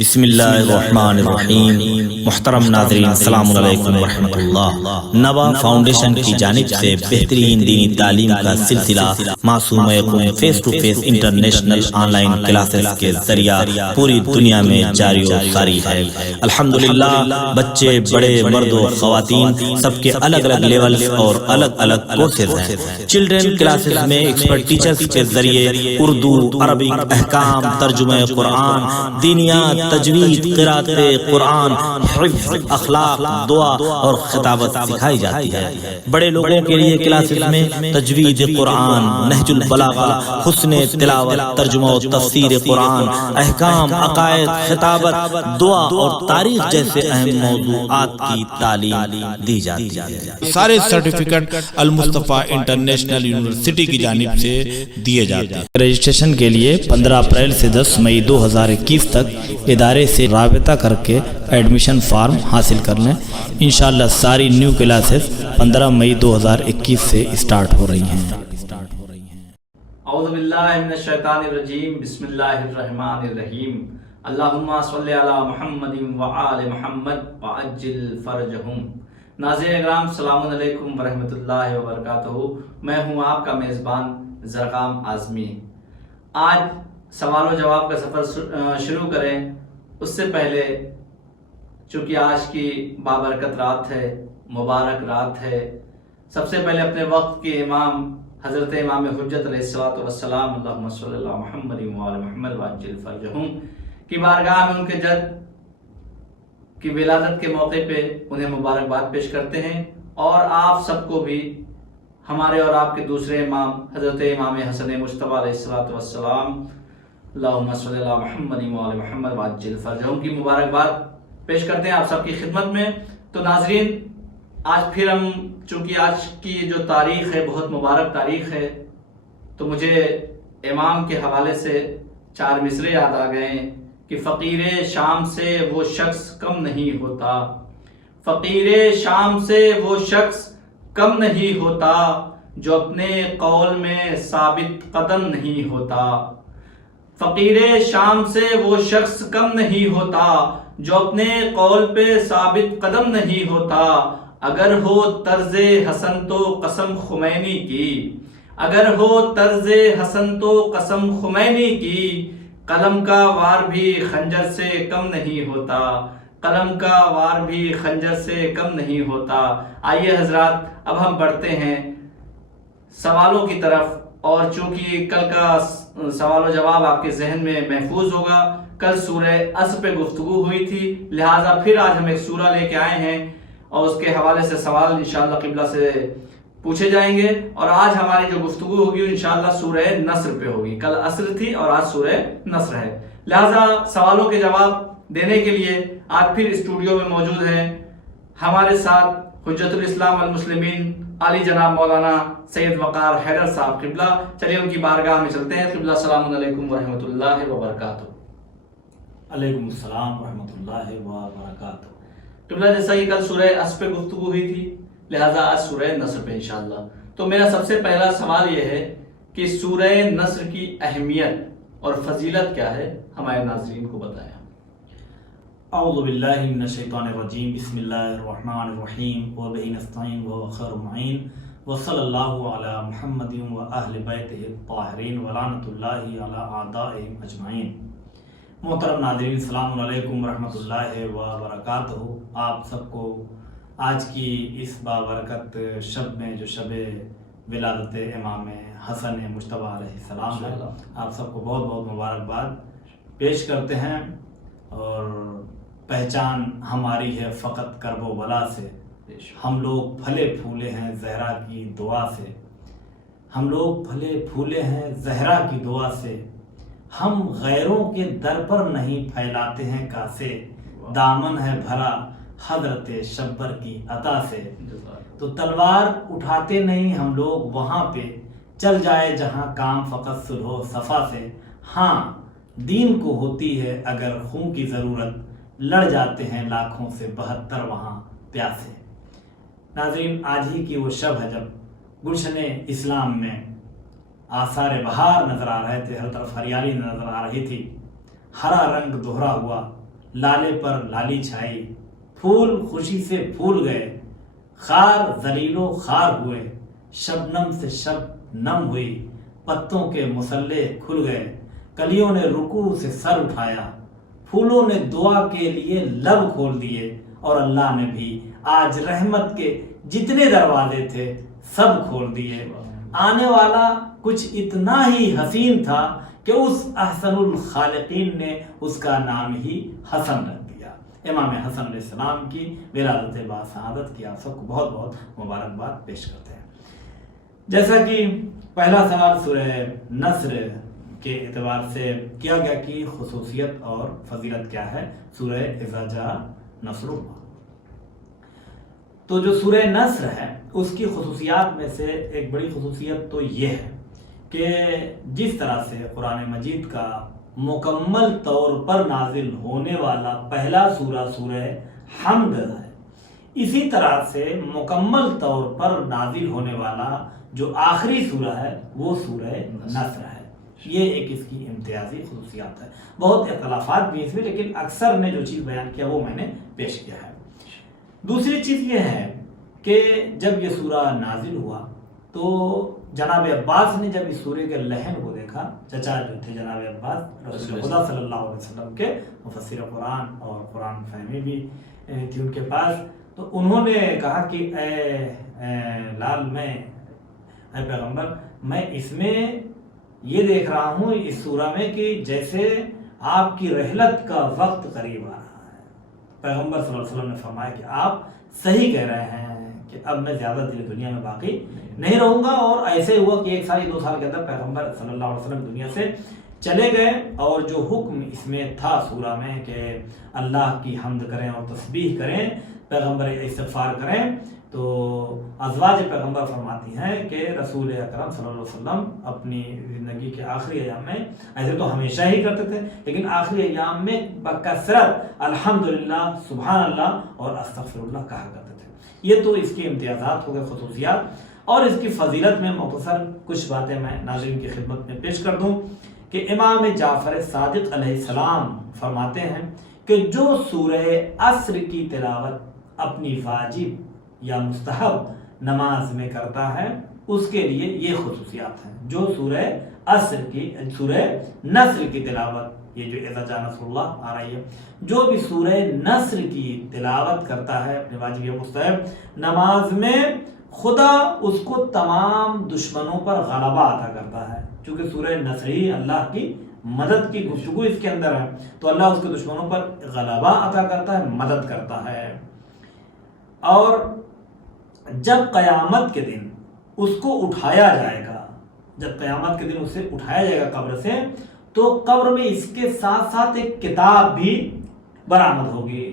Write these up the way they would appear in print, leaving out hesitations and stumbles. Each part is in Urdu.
بسم اللہ الرحمن الرحیم۔ محترم ناظرین السلام علیکم ورحمۃ اللہ۔ نوا فاؤنڈیشن کی جانب سے بہترین دینی تعلیم کا سلسلہ معصوم قوم face to face international online classes کے ذریعہ پوری دنیا میں جاری و ساری ہے۔ الحمدللہ بچے بڑے مرد و خواتین سب کے الگ الگ لیول اور الگ الگ کورسز ہیں۔ چلڈرن کلاسز میں ایکسپرٹ ٹیچرز کے ذریعے اردو، عربک، احکام، ترجمہ قرآن، دینیات، تجوید، قرات قرآن، حفظ، اخلاق، دعا اور خطابت سکھائی جاتی ہے۔ بڑے لوگوں کے لیے کلاسز میں تجوید قرآن، نہج البلاغہ، حسن تلاوت، ترجمہ و تفسیر قرآن، احکام، عقائد، خطابت، دعا اور تاریخ جیسے اہم موضوعات کی تعلیم دی جاتی ہے۔ سارے سرٹیفکیٹ المصطفیٰ انٹرنیشنل یونیورسٹی کی جانب سے دیے جاتے ہیں۔ رجسٹریشن کے لیے 15 اپریل سے 10 مئی 2021 تک ادارے سے رابطہ کر کے ایڈمیشن فارم حاصل کر لیں۔ انشاءاللہ ساری نیو کلاسز 15 مئی 2021 سے اسٹارٹ ہو رہی ہیں۔ اعوذ باللہ من الشیطان الرجیم، بسم اللہ الرحمن الرحیم۔ اللہم صلی علی محمد وآل محمد وعجل فرجہم۔ ناظرین اکرام، السلام علیکم ورحمۃ اللہ وبرکاتہ۔ میں ہوں آپ کا میزبان زرقام اعظمی۔ آج سوال و جواب کا سفر شروع کریں اس سے پہلے، چونکہ آج کی بابرکت رات ہے، مبارک رات ہے، سب سے پہلے اپنے وقت کے امام حضرت امام حجت علیہ الصلوۃ والسلام اللہم صلی علی محمد وآل محمد وعجل فرجہم کی بارگاہ میں ان کے جد کی ولادت کے موقع پہ انہیں مبارکباد پیش کرتے ہیں، اور آپ سب کو بھی ہمارے اور آپ کے دوسرے امام حضرت امام حسن مجتبیٰ علیہ الصلوۃ والسلام اللہم صلی علی محمد وآل محمد وعجل فرجہم کی مبارکباد پیش کرتے ہیں آپ سب کی خدمت میں۔ تو ناظرین، آج پھر ہم، چونکہ آج کی جو تاریخ ہے بہت مبارک تاریخ ہے، تو مجھے امام کے حوالے سے 4 مصرے یاد آ گئے کہ فقیر شام سے وہ شخص کم نہیں ہوتا، فقیر شام سے وہ شخص کم نہیں ہوتا، جو اپنے قول میں ثابت قدم نہیں ہوتا، فقیر شام سے وہ شخص کم نہیں ہوتا، جو اپنے قول پہ ثابت قدم نہیں ہوتا، اگر ہو طرز حسن تو قسم خمینی کی، اگر ہو طرز حسن تو قسم خمینی کی، قلم کا وار بھی خنجر سے کم نہیں ہوتا، قلم کا وار بھی خنجر سے کم نہیں ہوتا۔ آئیے حضرات، اب ہم بڑھتے ہیں سوالوں کی طرف، اور چونکہ کل کا سوال و جواب آپ کے ذہن میں محفوظ ہوگا، کل سورہ عصر پہ گفتگو ہوئی تھی، لہٰذا پھر آج ہم ایک سورہ لے کے آئے ہیں اور اس کے حوالے سے سوال انشاءاللہ قبلہ سے پوچھے جائیں گے، اور آج ہماری جو گفتگو ہوگی انشاءاللہ سورہ نصر پہ ہوگی۔ کل عصر تھی اور آج سورہ نصر ہے، لہٰذا سوالوں کے جواب دینے کے لیے آج پھر اسٹوڈیو میں موجود ہیں ہمارے ساتھ حجت الاسلام والمسلمین علی جناب مولانا سید وقار حیدر صاحب قبلہ۔ چلیے ان کی بارگاہ میں چلتے ہیں۔ قبلہ السلام علیکم ورحمۃ اللہ وبرکاتہ۔ علیکم السلام ورحمۃ اللہ وبرکاتہ۔ قبلہ، جیسا کہ کل سورہ عصر پہ گفتگو ہوئی تھی، لہٰذا آج سورہ نصر پہ انشاءاللہ۔ تو میرا سب سے پہلا سوال یہ ہے کہ سورہ نصر کی اہمیت اور فضیلت کیا ہے، ہمارے ناظرین کو بتائیں۔ اعوذ باللہ من الشیطان الرجیم، بسم اللہ الرحمن الرحیم، وبہ نستعین وهو خیر المعین، وصلی اللہ علی محمد واہل بیتہ الطاہرین ولعنۃ اللہ علی اعدائہم اجمعین۔ محترم ناظرین، السلام علیکم ورحمۃ اللہ وبرکاتہ۔ آپ سب کو آج کی اس بابرکت شب میں، جو شب ولادت امام حسن مجتبیٰ علیہ السلام ہے، آپ سب کو بہت بہت مبارکباد پیش کرتے ہیں۔ اور پہچان ہماری ہے فقط کرب و بلا سے، ہم لوگ پھلے پھولے ہیں زہرا کی دعا سے، ہم لوگ پھلے پھولے ہیں زہرا کی دعا سے، ہم غیروں کے در پر نہیں پھیلاتے ہیں کاسے، دامن ہے بھرا حضرت شبر کی عطا سے، تو تلوار اٹھاتے نہیں ہم لوگ وہاں پہ، چل جائے جہاں کام فقط صلح و صفا سے، ہاں دین کو ہوتی ہے اگر خون کی ضرورت، لڑ جاتے ہیں لاکھوں سے 72 وہاں پیاسے۔ ناظرین، آج ہی کی وہ شب ہے جب گلشن اسلام میں آثار بہار نظر آ رہے تھے، ہر طرف ہریالی نظر آ رہی تھی، ہرا رنگ دوہرا ہوا لالے پر لالی چھائی، پھول خوشی سے پھول گئے، خار ذلیل و خار ہوئے، شبنم سے شبنم ہوئی، پتوں کے مسلے کھل گئے، کلیوں نے رکوع سے سر اٹھایا، پھولوں نے دعا کے لیے لب کھول دیے، اور اللہ نے بھی آج رحمت کے جتنے دروازے تھے سب کھول دیے۔ آنے والا کچھ اتنا ہی حسین تھا کہ اس احسن الخالقین نے اس کا نام ہی حسن رکھ دیا۔ امام حسن علیہ السلام کی ولادت باسعادت کی آپ سب کو بہت بہت مبارکباد پیش کرتے ہیں۔ جیسا کہ پہلا سوال سورہ نصر کے اعتبار سے کیا گیا کہ خصوصیت اور فضیلت کیا ہے سورہ اذا جاء نصر اللہ، تو جو سورہ نصر ہے اس کی خصوصیات میں سے ایک بڑی خصوصیت تو یہ ہے کہ جس طرح سے قرآن مجید کا مکمل طور پر نازل ہونے والا پہلا سورہ سورہ حمد ہے، اسی طرح سے مکمل طور پر نازل ہونے والا جو آخری سورہ ہے وہ سورہ نصر ہے۔ یہ ایک اس کی امتیازی خصوصیات ہے۔ بہت اختلافات بھی اس میں، لیکن اکثر نے جو چیز بیان کیا وہ میں نے پیش کیا ہے۔ دوسری چیز یہ ہے کہ جب یہ سورہ نازل ہوا تو جناب عباس نے جب اس سورے کے لحن کو دیکھا، چچا جو تھے جناب عباس رسول خدا صلی اللہ علیہ وسلم کے مفسر قرآن اور قرآن فہمی بھی تھی ان کے پاس، تو انہوں نے کہا کہ اے لال اے پیغمبر، میں اس میں یہ دیکھ رہا ہوں اس سورہ میں کہ جیسے آپ کی رحلت کا وقت قریب آ رہا ہے۔ پیغمبر صلی اللہ علیہ وسلم نے فرمایا کہ آپ صحیح کہہ رہے ہیں کہ اب میں زیادہ دیر دنیا میں باقی نہیں رہوں گا، اور ایسے ہوا کہ 1 سال یا 2 سال کے اندر پیغمبر صلی اللہ علیہ وسلم دنیا سے چلے گئے، اور جو حکم اس میں تھا سورہ میں کہ اللہ کی حمد کریں اور تسبیح کریں، پیغمبر استغفار کریں، تو ازواج پیغمبر فرماتی ہیں کہ رسول اکرم صلی اللہ علیہ وسلم اپنی زندگی کے آخری ایام میں ایسے تو ہمیشہ ہی کرتے تھے، لیکن آخری ایام میں بکثرت الحمدللہ، سبحان اللہ اور استغفر اللہ کہا کرتے تھے۔ یہ تو اس کی امتیازات ہو گئے، خصوصیات، اور اس کی فضیلت میں مختصر کچھ باتیں میں ناظرین کی خدمت میں پیش کر دوں کہ امام جعفر صادق علیہ السلام فرماتے ہیں کہ جو سورہ عصر کی تلاوت اپنی واجب یا مستحب نماز میں کرتا ہے اس کے لیے یہ خصوصیات ہیں۔ جو سورہ نصر کی تلاوت، یہ جو اذا جاء نصر اللہ آ رہی ہے، جو بھی سورہ نصر کی تلاوت کرتا ہے اپنے واجب یا مستحب نماز میں، خدا اس کو تمام دشمنوں پر غلبہ عطا کرتا ہے۔ چونکہ سورہ نصر ہی اللہ کی مدد کی گفتگو اس کے اندر ہے، تو اللہ اس کے دشمنوں پر غلبہ عطا کرتا ہے، مدد کرتا ہے۔ اور جب قیامت کے دن اس کو اٹھایا جائے گا، جب قیامت کے دن اسے اٹھایا جائے گا قبر سے، تو قبر میں اس کے ساتھ ساتھ ایک کتاب بھی برآمد ہوگی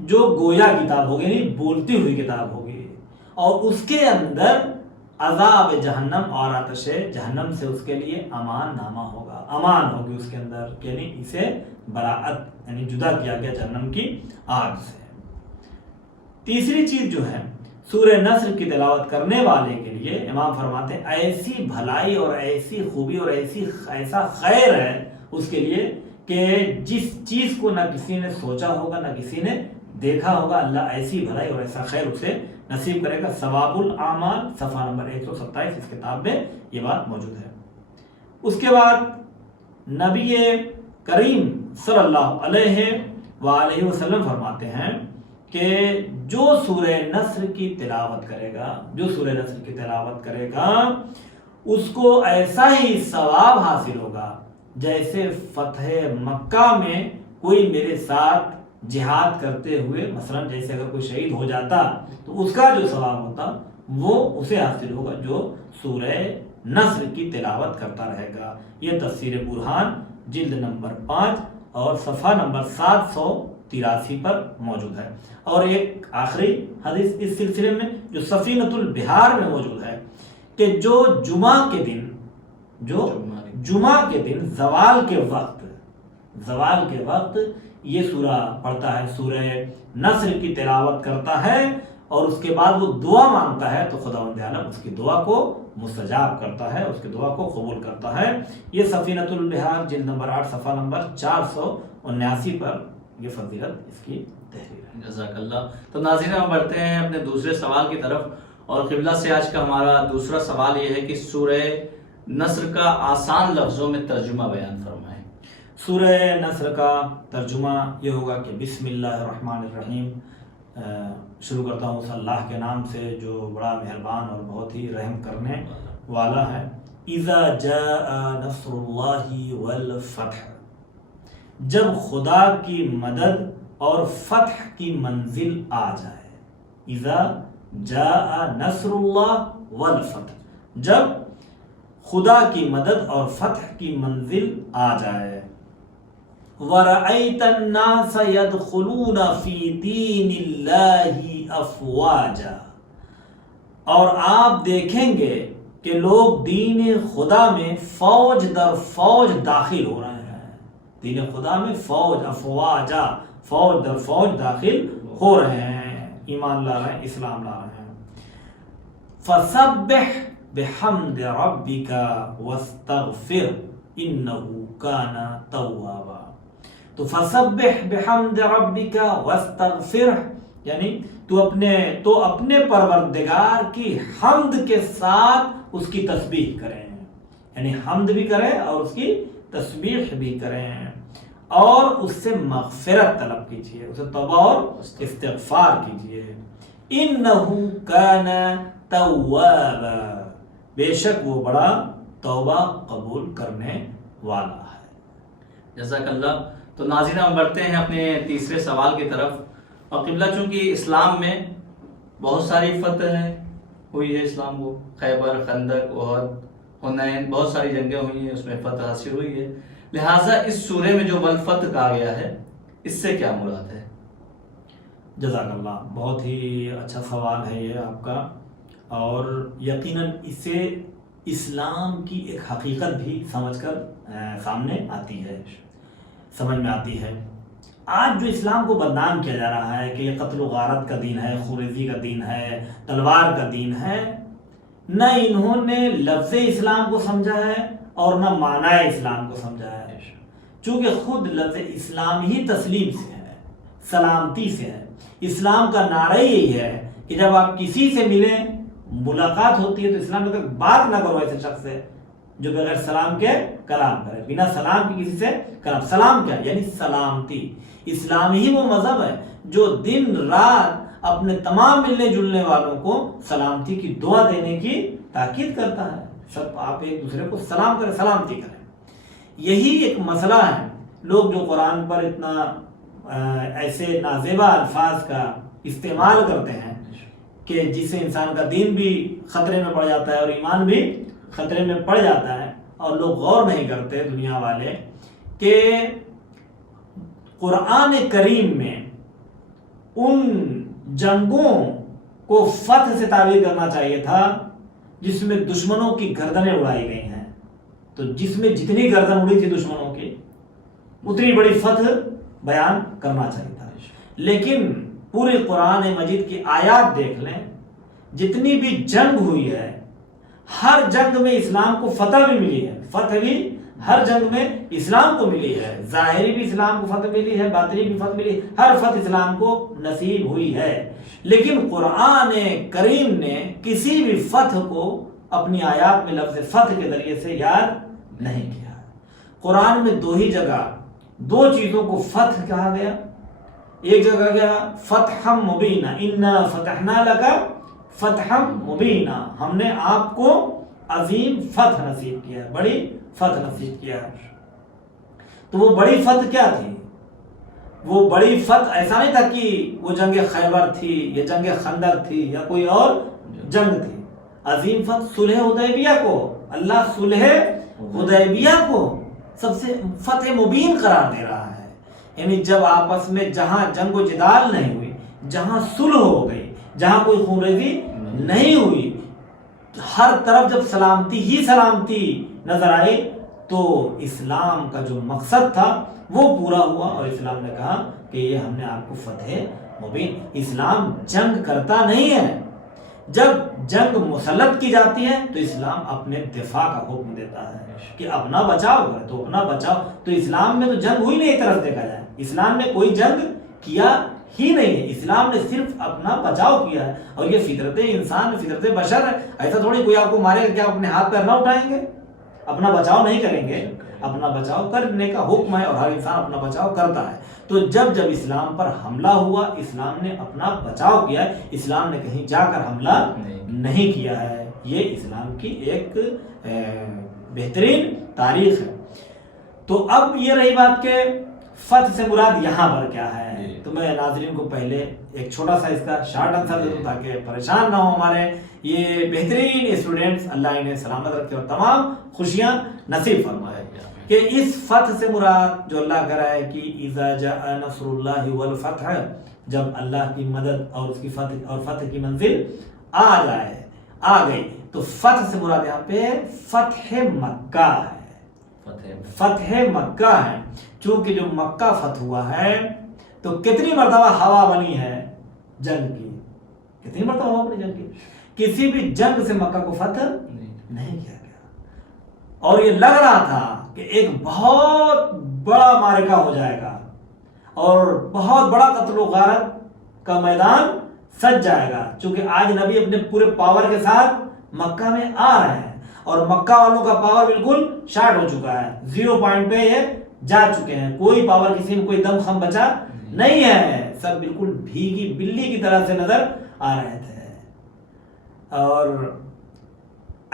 جو گویا کتاب ہوگی، یعنی بولتی ہوئی کتاب ہوگی، اور اس کے اندر عذاب جہنم اور آتش جہنم سے اس کے لیے امان نامہ ہوگا، امان ہوگی اس کے اندر، یعنی اسے براءت، یعنی جدا کیا گیا جہنم کی آگ سے۔ تیسری چیز جو ہے سورہ نصر کی تلاوت کرنے والے کے لیے امام فرماتے ہیں ایسی بھلائی اور ایسی خوبی اور ایسا خیر ہے اس کے لیے کہ جس چیز کو نہ کسی نے سوچا ہوگا نہ کسی نے دیکھا ہوگا، اللہ ایسی بھلائی اور ایسا خیر اسے نصیب کرے گا۔ ثواب الاعمال صفحہ نمبر 127 اس کتاب میں یہ بات موجود ہے۔ اس کے بعد نبی کریم صلی اللہ علیہ وآلہ وسلم فرماتے ہیں کہ جو سورہ نصر کی تلاوت کرے گا، جو سورہ نصر کی تلاوت کرے گا، اس کو ایسا ہی ثواب حاصل ہوگا جیسے فتح مکہ میں کوئی میرے ساتھ جہاد کرتے ہوئے، مثلا جیسے اگر کوئی شہید ہو جاتا تو اس کا جو ثواب ہوتا وہ اسے حاصل ہوگا جو سورہ نصر کی تلاوت کرتا رہے گا۔ یہ تفسیر برہان جلد نمبر 5 اور صفحہ نمبر 783 پر موجود ہے۔ اور ایک آخری حدیث اس سلسلے میں جو سفینۃ البحار میں موجود ہے کہ جو جمعہ کے دن زوال کے وقت یہ سورہ پڑھتا ہے، سورہ نصر کی تلاوت کرتا ہے، اور اس کے بعد وہ دعا مانگتا ہے تو خداوند عالم اس کی دعا کو مستجاب کرتا ہے، اس کی دعا کو قبول کرتا ہے۔ یہ سفینۃ البحار جلد نمبر 8 صفحہ نمبر 479 پر یہ فضیلت اس کی تحریر ہے۔ جزاک اللہ۔ تو ناظرین ہم بڑھتے ہیں اپنے دوسرے سوال کی طرف، اور قبلہ سے آج کا ہمارا دوسرا سوال یہ ہے کہ سورہ نصر کا آسان لفظوں میں ترجمہ بیان فرمائیں۔ سورہ نصر کا ترجمہ یہ ہوگا کہ بسم اللہ الرحمن الرحیم، شروع کرتا ہوں اس اللہ کے نام سے جو بڑا مہربان اور بہت ہی رحم کرنے والا ہے۔ اذا جاء نصر اللہ والفتح، جب خدا کی مدد اور فتح کی منزل آ جائے۔ اذا جاء نصر اللہ والفتح، جب خدا کی مدد اور فتح کی منزل آ جائے۔ وَرَأَيْتَ النَّاسَ يَدْخُلُونَ فِي دِينِ اللَّهِ أَفْوَاجًا، اور آپ دیکھیں گے کہ لوگ دین خدا میں فوج در فوج داخل ہو رہے ہیں۔ دین خدا میں فوج، افواجا، فوج در فوج داخل ہو رہے ہیں، ایمان لا رہے ہیں، اسلام لا رہے ہیں۔ فَسَبِّحْ بِحَمْدِ رَبِّكَ وَاسْتَغْفِرْ إِنَّهُ كَانَ تَوَّابًا۔ تو فَسَبِّحْ بِحَمْدِ رَبِّكَ وَاسْتَغْفِرْ، یعنی تو اپنے پروردگار کی حمد کے ساتھ اس کی تسبیح کریں، یعنی حمد بھی کریں اور اس کی تسبیح بھی کریں، اور اس سے مغفرت طلب کیجیے، اسے توبہ اور استغفار کیجیے۔ إِنَّهُ كَانَ تَوَّابًا، بے شک وہ بڑا توبہ قبول کرنے والا ہے۔ جزاک اللہ۔ تو ناظرین ہم بڑھتے ہیں اپنے تیسرے سوال کی طرف، اور قبلہ چونکہ اسلام میں بہت ساری فتح ہوئی ہے، اسلام کو خیبر، خندق، احد، حنین، بہت ساری جنگیں ہوئی ہیں، اس میں فتح حاصل ہوئی ہے، لہٰذا اس سورے میں جو والفتح کہا گیا ہے اس سے کیا مراد ہے؟ جزاک اللہ، بہت ہی اچھا سوال ہے یہ آپ کا، اور یقیناً اس سے اسلام کی ایک حقیقت بھی سمجھ کر سامنے آتی ہے، سمجھ میں آتی ہے۔ آج جو اسلام کو بدنام کیا جا رہا ہے کہ یہ قتل و غارت کا دین ہے، خوریزی کا دین ہے، تلوار کا دین ہے، نہ انہوں نے لفظ اسلام کو سمجھا ہے اور نہ معنی اسلام کو سمجھا ہے، چونکہ خود لفظ اسلام ہی تسلیم سے ہے، سلامتی سے ہے۔ اسلام کا نعرہ یہی ہے کہ جب آپ کسی سے ملیں، ملاقات ہوتی ہے، تو اسلام میں بات نہ کرو ایسے شخص سے جو بغیر سلام کے کلام کرے، بنا سلام کے کسی سے کلام۔ سلام کیا یعنی سلامتی۔ اسلام ہی وہ مذہب ہے جو دن رات اپنے تمام ملنے جلنے والوں کو سلامتی کی دعا دینے کی تاکید کرتا ہے، سب آپ ایک دوسرے کو سلام کریں، سلامتی کریں۔ یہی ایک مسئلہ ہے، لوگ جو قرآن پر اتنا ایسے نازیبا الفاظ کا استعمال کرتے ہیں کہ جس سے انسان کا دین بھی خطرے میں پڑ جاتا ہے اور ایمان بھی خطرے میں پڑ جاتا ہے، اور لوگ غور نہیں کرتے دنیا والے کہ قرآن کریم میں ان جنگوں کو فتح سے تعبیر کرنا چاہیے تھا جس میں دشمنوں کی گردنیں اڑائی گئی ہیں، تو جس میں جتنی گردن اڑی تھی دشمنوں کی اتنی بڑی فتح بیان کرنا چاہیے تھا۔ لیکن پوری قرآن مجید کی آیات دیکھ لیں، جتنی بھی جنگ ہوئی ہے ہر جنگ میں اسلام کو فتح بھی ملی ہے، فتح بھی ہر جنگ میں اسلام کو ملی ہے، ظاہری بھی اسلام کو فتح ملی ہے، باطنی بھی فتح ملی، ہر فتح اسلام کو نصیب ہوئی ہے۔ لیکن قرآن کریم نے کسی بھی فتح کو اپنی آیات میں لفظ فتح کے ذریعے سے یاد نہیں کیا۔ قرآن میں دو ہی جگہ دو چیزوں کو فتح کہا گیا، ایک جگہ گیا فتحا مبینہ، انا فتحنا لک فتحا مبینہ، ہم نے آپ کو عظیم فتح نصیب کیا ہے، بڑی فتح نصیب کیا ہے۔ تو وہ بڑی فتح کیا تھی؟ وہ بڑی فتح ایسا نہیں تھا کہ وہ جنگ خیبر تھی یا جنگ خندق تھی یا کوئی اور جنگ تھی۔ عظیم فتح صلح حدیبیہ کو، اللہ صلح حدیبیہ کو سب سے فتح مبین قرار دے رہا ہے، یعنی جب آپس میں جہاں جنگ و جدال نہیں ہوئی، جہاں صلح ہو گئی، جہاں کوئی خونریزی نہیں ہوئی، ہر طرف جب سلامتی ہی سلامتی نظر آئی، تو اسلام کا جو مقصد تھا وہ پورا ہوا، اور اسلام نے کہا کہ یہ ہم نے آپ کو فتح مبین۔ اسلام جنگ کرتا نہیں ہے، جب جنگ مسلط کی جاتی ہے تو اسلام اپنے دفاع کا حکم دیتا ہے کہ اپنا بچاؤ کرے تو اپنا بچاؤ. تو اسلام میں تو جنگ ہوئی نہیں. ایک طرف دیکھا جائے اسلام نے کوئی جنگ کیا ہی نہیں ہے. اسلام نے صرف اپنا بچاؤ کیا ہے. اور یہ فطرت انسان فطرت بشر ہے. ایسا تھوڑی کوئی آپ کو مارے گا کہ آپ اپنے ہاتھ پیر نہ اٹھائیں گے, اپنا بچاؤ نہیں کریں گے. اپنا بچاؤ کرنے کا حکم ہے اور ہر انسان اپنا بچاؤ کرتا ہے. تو جب جب اسلام پر حملہ ہوا اسلام نے اپنا بچاؤ کیا ہے. اسلام نے کہیں جا کر حملہ نہیں کیا ہے. یہ اسلام کی ایک بہترین تاریخ ہے. تو اب یہ رہی بات کہ فتح سے مراد یہاں پر کیا ہے. تو میں ناظرین کو پہلے ایک چھوٹا سا اس کا شارٹ آنسر دے دوں تاکہ پریشان نہ ہو ہمارے یہ بہترین اسٹوڈنٹس. اللہ انہیں سلامت رکھے اور تمام خوشیاں نصیب فرمائے. کہ اس فتح سے مراد جو اللہ کہہ رہا ہے کہ اذا جاء نصر اللہ والفتح, جب اللہ کی مدد اور اس کی فتح کی منزل آ گئی. تو فتح سے مراد یہاں پہ فتح مکہ ہے. فتح مکہ ہے. چونکہ جو مکہ فتح ہوا ہے تو کتنی مرتبہ ہوا بنی ہے جنگ کی, کتنی مرتبہ ہوا بنی جنگ کی. کسی بھی جنگ سے مکہ کو فتح نہیں کیا گیا. اور یہ لگ رہا تھا کہ ایک بہت بڑا معرکہ ہو جائے گا اور بہت بڑا قتل و غارت کا میدان سج جائے گا. چونکہ آج نبی اپنے پورے پاور کے ساتھ مکہ میں آ رہے ہیں اور مکہ والوں کا پاور بالکل شارٹ ہو چکا ہے. 0 پوائنٹ پہ یہ جا چکے ہیں. کوئی پاور کسی میں کوئی دم خم بچا نہیں ہے. سب بالکل بھیگی بلی کی طرح سے نظر آ رہے تھے. اور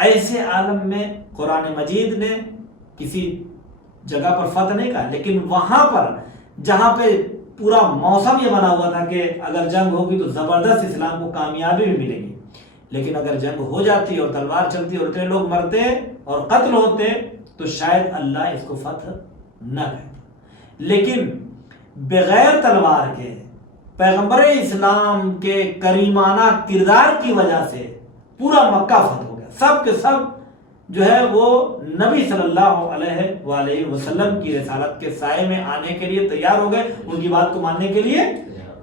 ایسے عالم میں قرآن مجید نے کسی جگہ پر فتح نہیں کہا, لیکن وہاں پر جہاں پہ پورا موسم یہ بنا ہوا تھا کہ اگر جنگ ہوگی تو زبردست اسلام کو کامیابی بھی ملے گی, لیکن اگر جنگ ہو جاتی اور تلوار چلتی اور اتنے لوگ مرتے اور قتل ہوتے تو شاید اللہ اس کو فتح نہ کہتا. لیکن بغیر تلوار کے پیغمبر اسلام کے کریمانہ کردار کی وجہ سے پورا مکہ فتح ہو گیا. سب کے سب جو ہے وہ نبی صلی اللہ علیہ وآلہ وسلم کی رسالت کے سائے میں آنے کے لیے تیار ہو گئے, ان کی بات کو ماننے کے لیے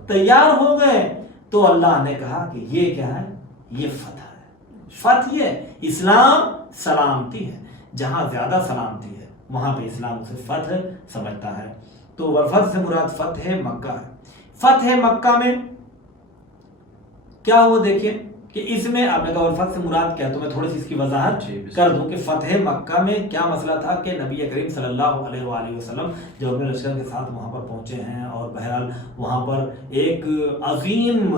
تیار ہو گئے. تو اللہ نے کہا کہ یہ کیا ہے, یہ فتح ہے. فتح یہ اسلام سلامتی ہے. جہاں زیادہ سلامتی ہے وہاں پہ اسلام اسے فتح سمجھتا ہے. تو فتح سے مراد فتح مکہ ہے. فتح مکہ میں کیا ہوا دیکھیے کہ اس میں آپ نے کہا فتح سے مراد کیا, تو میں تھوڑی سی اس کی وضاحت کر دوں کہ فتح مکہ میں کیا مسئلہ تھا. کہ نبی کریم صلی اللہ علیہ وآلہ وسلم جب اپنے لشکر کے ساتھ وہاں پر پہنچے ہیں اور بہرحال وہاں پر ایک عظیم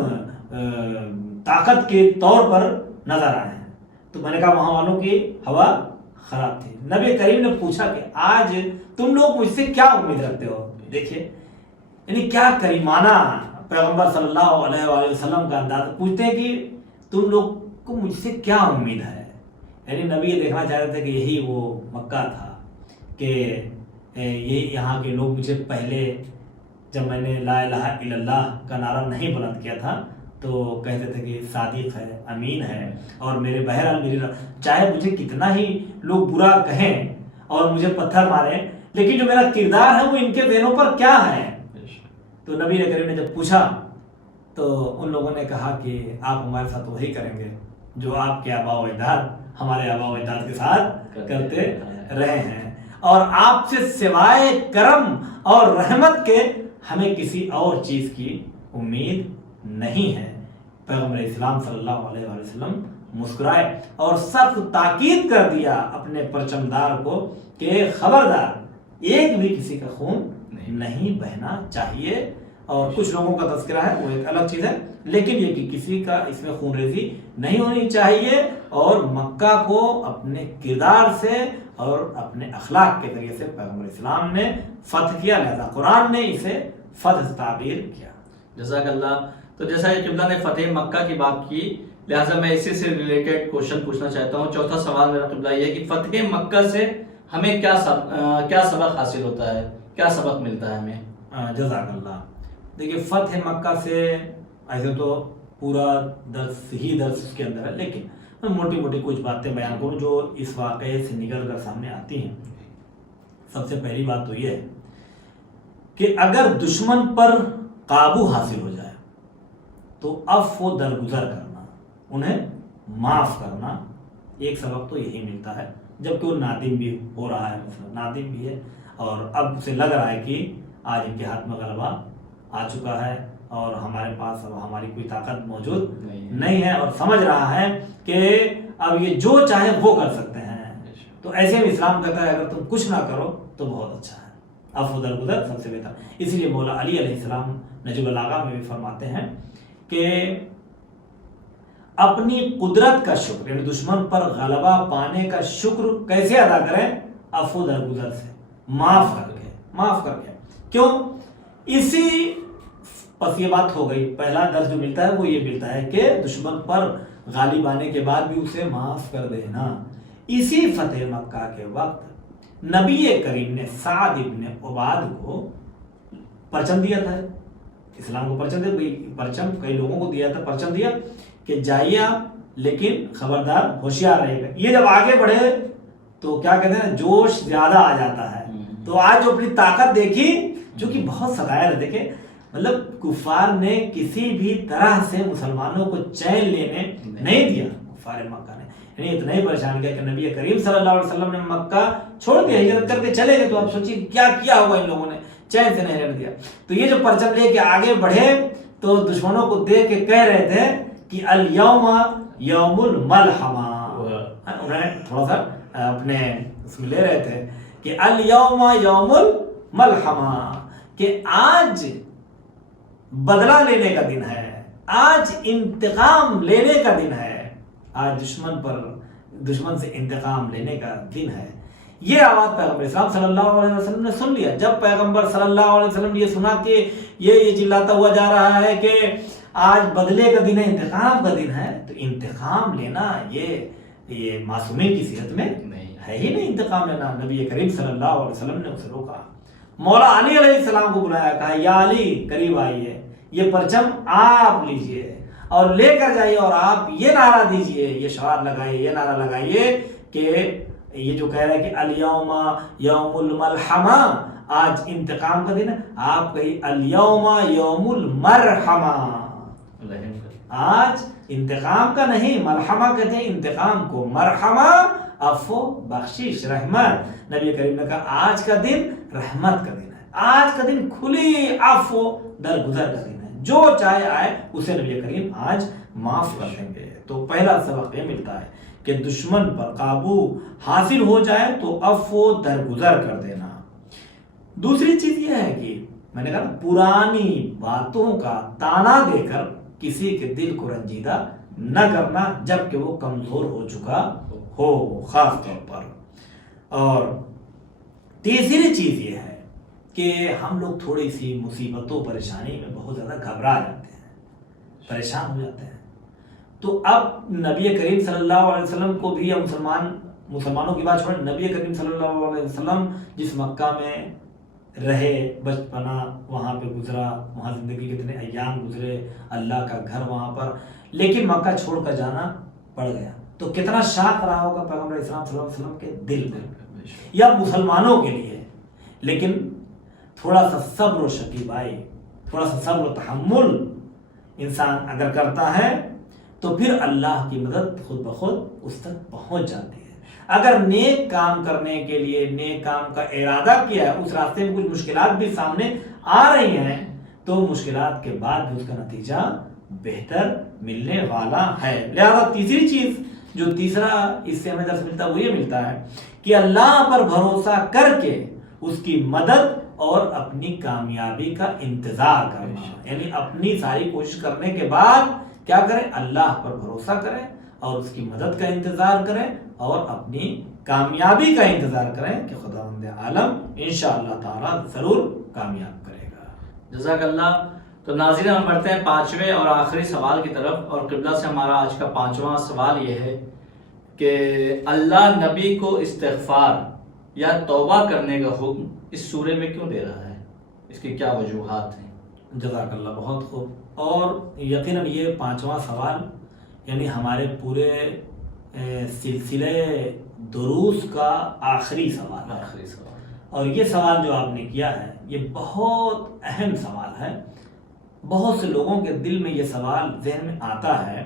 طاقت کے طور پر نظر آئے ہیں. تو میں نے کہا وہاں والوں کی ہوا خراب تھی. نبی کریم نے پوچھا کہ آج تم لوگ مجھ سے کیا امید رکھتے ہو. دیکھیے یعنی کیا کریمانہ پیغمبر صلی اللہ علیہ وآلہ وسلم کا انداز. پوچھتے ہیں کہ تم لوگ کو مجھ سے کیا امید ہے. یعنی نبی یہ دیکھنا چاہ رہے تھے کہ یہی وہ مکہ تھا کہ یہ یہاں کے لوگ مجھے پہلے جب میں نے لا الہ الا اللہ کا نعرہ نہیں بلند کیا تھا تو کہتے تھے کہ صادق ہے, امین ہے, اور میرے بہرحال میری چاہے مجھے کتنا ہی لوگ برا کہیں اور مجھے پتھر ماریں, لیکن جو میرا کردار ہے وہ ان کے ذہنوں پر کیا ہے. تو نبی کریم نے جب پوچھا تو ان لوگوں نے کہا کہ آپ ہمارے ساتھ وہی کریں گے جو آپ کے آباء و اجداد ہمارے آباء و اجداد کے ساتھ کرتے رہے ہیں, اور آپ سے سوائے کرم اور رحمت کے ہمیں کسی اور چیز کی امید نہیں ہے. پیغمبر اسلام صلی اللہ علیہ وسلم مسکرائے اور سخت تاکید کر دیا اپنے پرچمدار کو کہ خبردار ایک بھی کسی کا خون نہیں بہنا چاہیے. اور کچھ لوگوں کا تذکرہ ہے وہ ایک الگ چیز ہے, لیکن یہ کہ کسی کا اس میں خون ریزی نہیں ہونی چاہیے. اور مکہ کو اپنے کردار سے اور اپنے اخلاق کے ذریعے سے پیغمبر اسلام نے فتح کیا, لہذا قرآن نے اسے فتح سے تعبیر کیا. جزاک اللہ. تو جیسا کہ قبلہ نے فتح مکہ کی بات کی, لہٰذا میں اسی سے ریلیٹڈ کوشچن پوچھنا چاہتا ہوں. چوتھا سوال میرا قبلہ یہ ہے کہ فتح مکہ سے ہمیں کیا سبق حاصل ہوتا ہے, کیا سبق ملتا ہے ہمیں. جزاک اللہ. دیکھیے فتح مکہ سے ایسے تو پورا درس اس کے اندر ہے, لیکن میں موٹی موٹی کچھ باتیں بیان کروں جو اس واقعے سے نکل کر سامنے آتی ہیں. سب سے پہلی بات تو یہ ہے کہ اگر دشمن پر قابو حاصل ہو جائے تو عفو و درگزر کرنا انہیں معاف کرنا، ایک سبق تو یہی ملتا ہے، جبکہ وہ نادم بھی ہو رہا ہے، مثلا نادم بھی ہے اور اب اسے لگ رہا ہے کہ آج ان کے ہاتھ میں غلبہ آ چکا ہے اور ہمارے پاس اب ہماری کوئی طاقت موجود نہیں ہے، اور سمجھ رہا ہے کہ اب یہ جو چاہے وہ کر سکتے ہیں، تو ایسے میں اسلام کہتا ہے اگر تم کچھ نہ کرو تو بہت اچھا ہے، عفو درگزر سب سے بہتر۔ اس لیے مولا علی علیہ السلام نجم البلاغہ میں بھی فرماتے ہیں کہ اپنی قدرت کا شکر، یعنی دشمن پر غلبہ پانے کا شکر کیسے ادا کریں؟ عفو درگزر سے، معاف کر کے۔ کیوں؟ اسی پس یہ بات ہو گئی، پہلا درس جو ملتا ہے وہ یہ ملتا ہے کہ دشمن پر غالب آنے کے بعد بھی اسے معاف کر دینا۔ اسی فتح مکہ کے وقت نبی کریم نے سعد ابن عباد کو پرچم دیا تھا، اسلام کو پرچم کئی لوگوں کو دیا تھا، پرچم دیا کہ جائیے آپ، لیکن خبردار ہوشیار رہے گا۔ یہ جب آگے بڑھے تو کیا کہتے ہیں، جوش زیادہ آ جاتا ہے، تو آج جو اپنی طاقت دیکھی، جو کہ بہت ستایا ہے، دیکھیں مطلب کفار نے کسی بھی طرح سے مسلمانوں کو چین لینے نہیں دیا، کفار مکہ نے، یعنی اتنا ہی پریشان کیا کہ نبی کریم صلی اللہ علیہ وسلم نے مکہ چھوڑ کے ہجرت کر کے چلے گئے، تو آپ سوچیے کیا کیا ہوگا ان لوگوں نے، چین سے نہیں رہنے دیا۔ تو یہ جو پرچم لے کے آگے بڑھے تو دشمنوں کو دیکھ کے کہہ رہے تھے کہ الیوم یوم الملحمہ، انہیں تھوڑا سا اپنے اس میں لے رہے تھے کہ الیوم یوم الملحمہ، کہ آج بدلہ لینے کا دن ہے، آج انتقام لینے کا دن ہے، آج دشمن سے انتقام لینے کا دن ہے۔ یہ آواز پیغمبر اسلام صلی اللہ علیہ وسلم نے سن لیا۔ جب پیغمبر صلی اللہ علیہ وسلم نے یہ سنا کہ یہ چلاتا ہوا جا رہا ہے کہ آج بدلے کا دن ہے، انتقام کا دن ہے، تو انتقام لینا یہ معصومین کی صحت میں ہے ہی نہیں، انتقام لینا۔ نبی کریم صلی اللہ علیہ وسلم نے اسے روکا، مولا علی علیہ السلام کو بلایا، کہا یا علی قریب آئیے، یہ پرچم آپ لیجئے اور لے کر جائیے، اور آپ یہ نعرہ دیجئے، یہ شعار لگائیے، یہ نعرہ لگائیے کہ یہ جو کہہ رہا ہے کہ الیوم یوم الملحمہ، آج انتقام کا دن ہے، آپ کہیے الیوم یوم المرحمہ، آج انتقام کا نہیں، ملحمہ کہتے ہیں انتقام کو، مرحمہ عفو بخشش رحمت۔ نبی کریم نے کہا آج کا دن رحمت کا دن ہے، آج کا دن کھلی عفو درگزر کا دن ہے، جو چاہے آئے اسے نبی کریم آج معاف کر دیں گے۔ تو پہلا سبق یہ ملتا ہے کہ دشمن پر قابو حاصل ہو جائے تو عفو درگزر کر دینا۔ دوسری چیز یہ ہے کہ میں نے کہا پرانی باتوں کا تانا دے کر کسی کے دل کو رنجیدہ نہ کرنا جب کہ وہ کمزور ہو چکا ہو، خاص طور پر۔ اور تیسری چیز یہ ہے کہ ہم لوگ تھوڑی سی مصیبتوں پریشانی میں بہت زیادہ گھبرا جاتے ہیں، پریشان ہو جاتے ہیں۔ تو اب نبی کریم صلی اللہ علیہ وسلم کو بھی، یا مسلمانوں کی بات چھوڑیں، نبی کریم صلی اللہ علیہ وسلم جس مکہ میں رہے، بچپنا وہاں پہ گزرا، وہاں زندگی کے اتنے ایام گزرے، اللہ کا گھر وہاں پر، لیکن مکہ چھوڑ کر جانا پڑ گیا، تو کتنا شاق رہا ہوگا پیغمبر اسلام صلی اللہ علیہ وسلم کے دل میں یا مسلمانوں کے لیے۔ لیکن تھوڑا سا صبر و شکیبائی، تھوڑا سا صبر و تحمل انسان اگر کرتا ہے تو پھر اللہ کی مدد خود بخود اس تک پہنچ جاتی ہے۔ اگر نیک کام کرنے کے لیے نیک کام کا ارادہ کیا ہے، اس راستے میں کچھ مشکلات بھی سامنے آ رہی ہیں، تو مشکلات کے بعد بھی اس کا نتیجہ بہتر ملنے والا ہے۔ لہذا تیسری چیز جو تیسرا اس سے ہمیں درس ملتا ہے وہ یہ ملتا ہے کہ اللہ پر بھروسہ کر کے اس کی مدد اور اپنی کامیابی کا انتظار کرنا، یعنی اپنی ساری کوشش کرنے کے بعد کیا کریں، اللہ پر بھروسہ کریں اور اس کی مدد کا انتظار کریں اور اپنی کامیابی کا انتظار کریں کہ خداوند عالم انشاءاللہ تعالی ضرور کامیاب کرے گا۔ جزاک اللہ۔ تو ناظرین ہم بڑھتے ہیں پانچویں اور آخری سوال کی طرف، اور قبلہ سے ہمارا آج کا پانچواں سوال یہ ہے کہ اللہ نبی کو استغفار یا توبہ کرنے کا حکم اس سورے میں کیوں دے رہا ہے، اس کی کیا وجوہات ہیں؟ جزاک اللہ، بہت خوب۔ اور یقیناً یہ پانچواں سوال یعنی ہمارے پورے سلسلے دروس کا آخری سوال ہے، اور یہ سوال جو آپ نے کیا ہے یہ بہت اہم سوال ہے۔ بہت سے لوگوں کے دل میں یہ سوال ذہن میں آتا ہے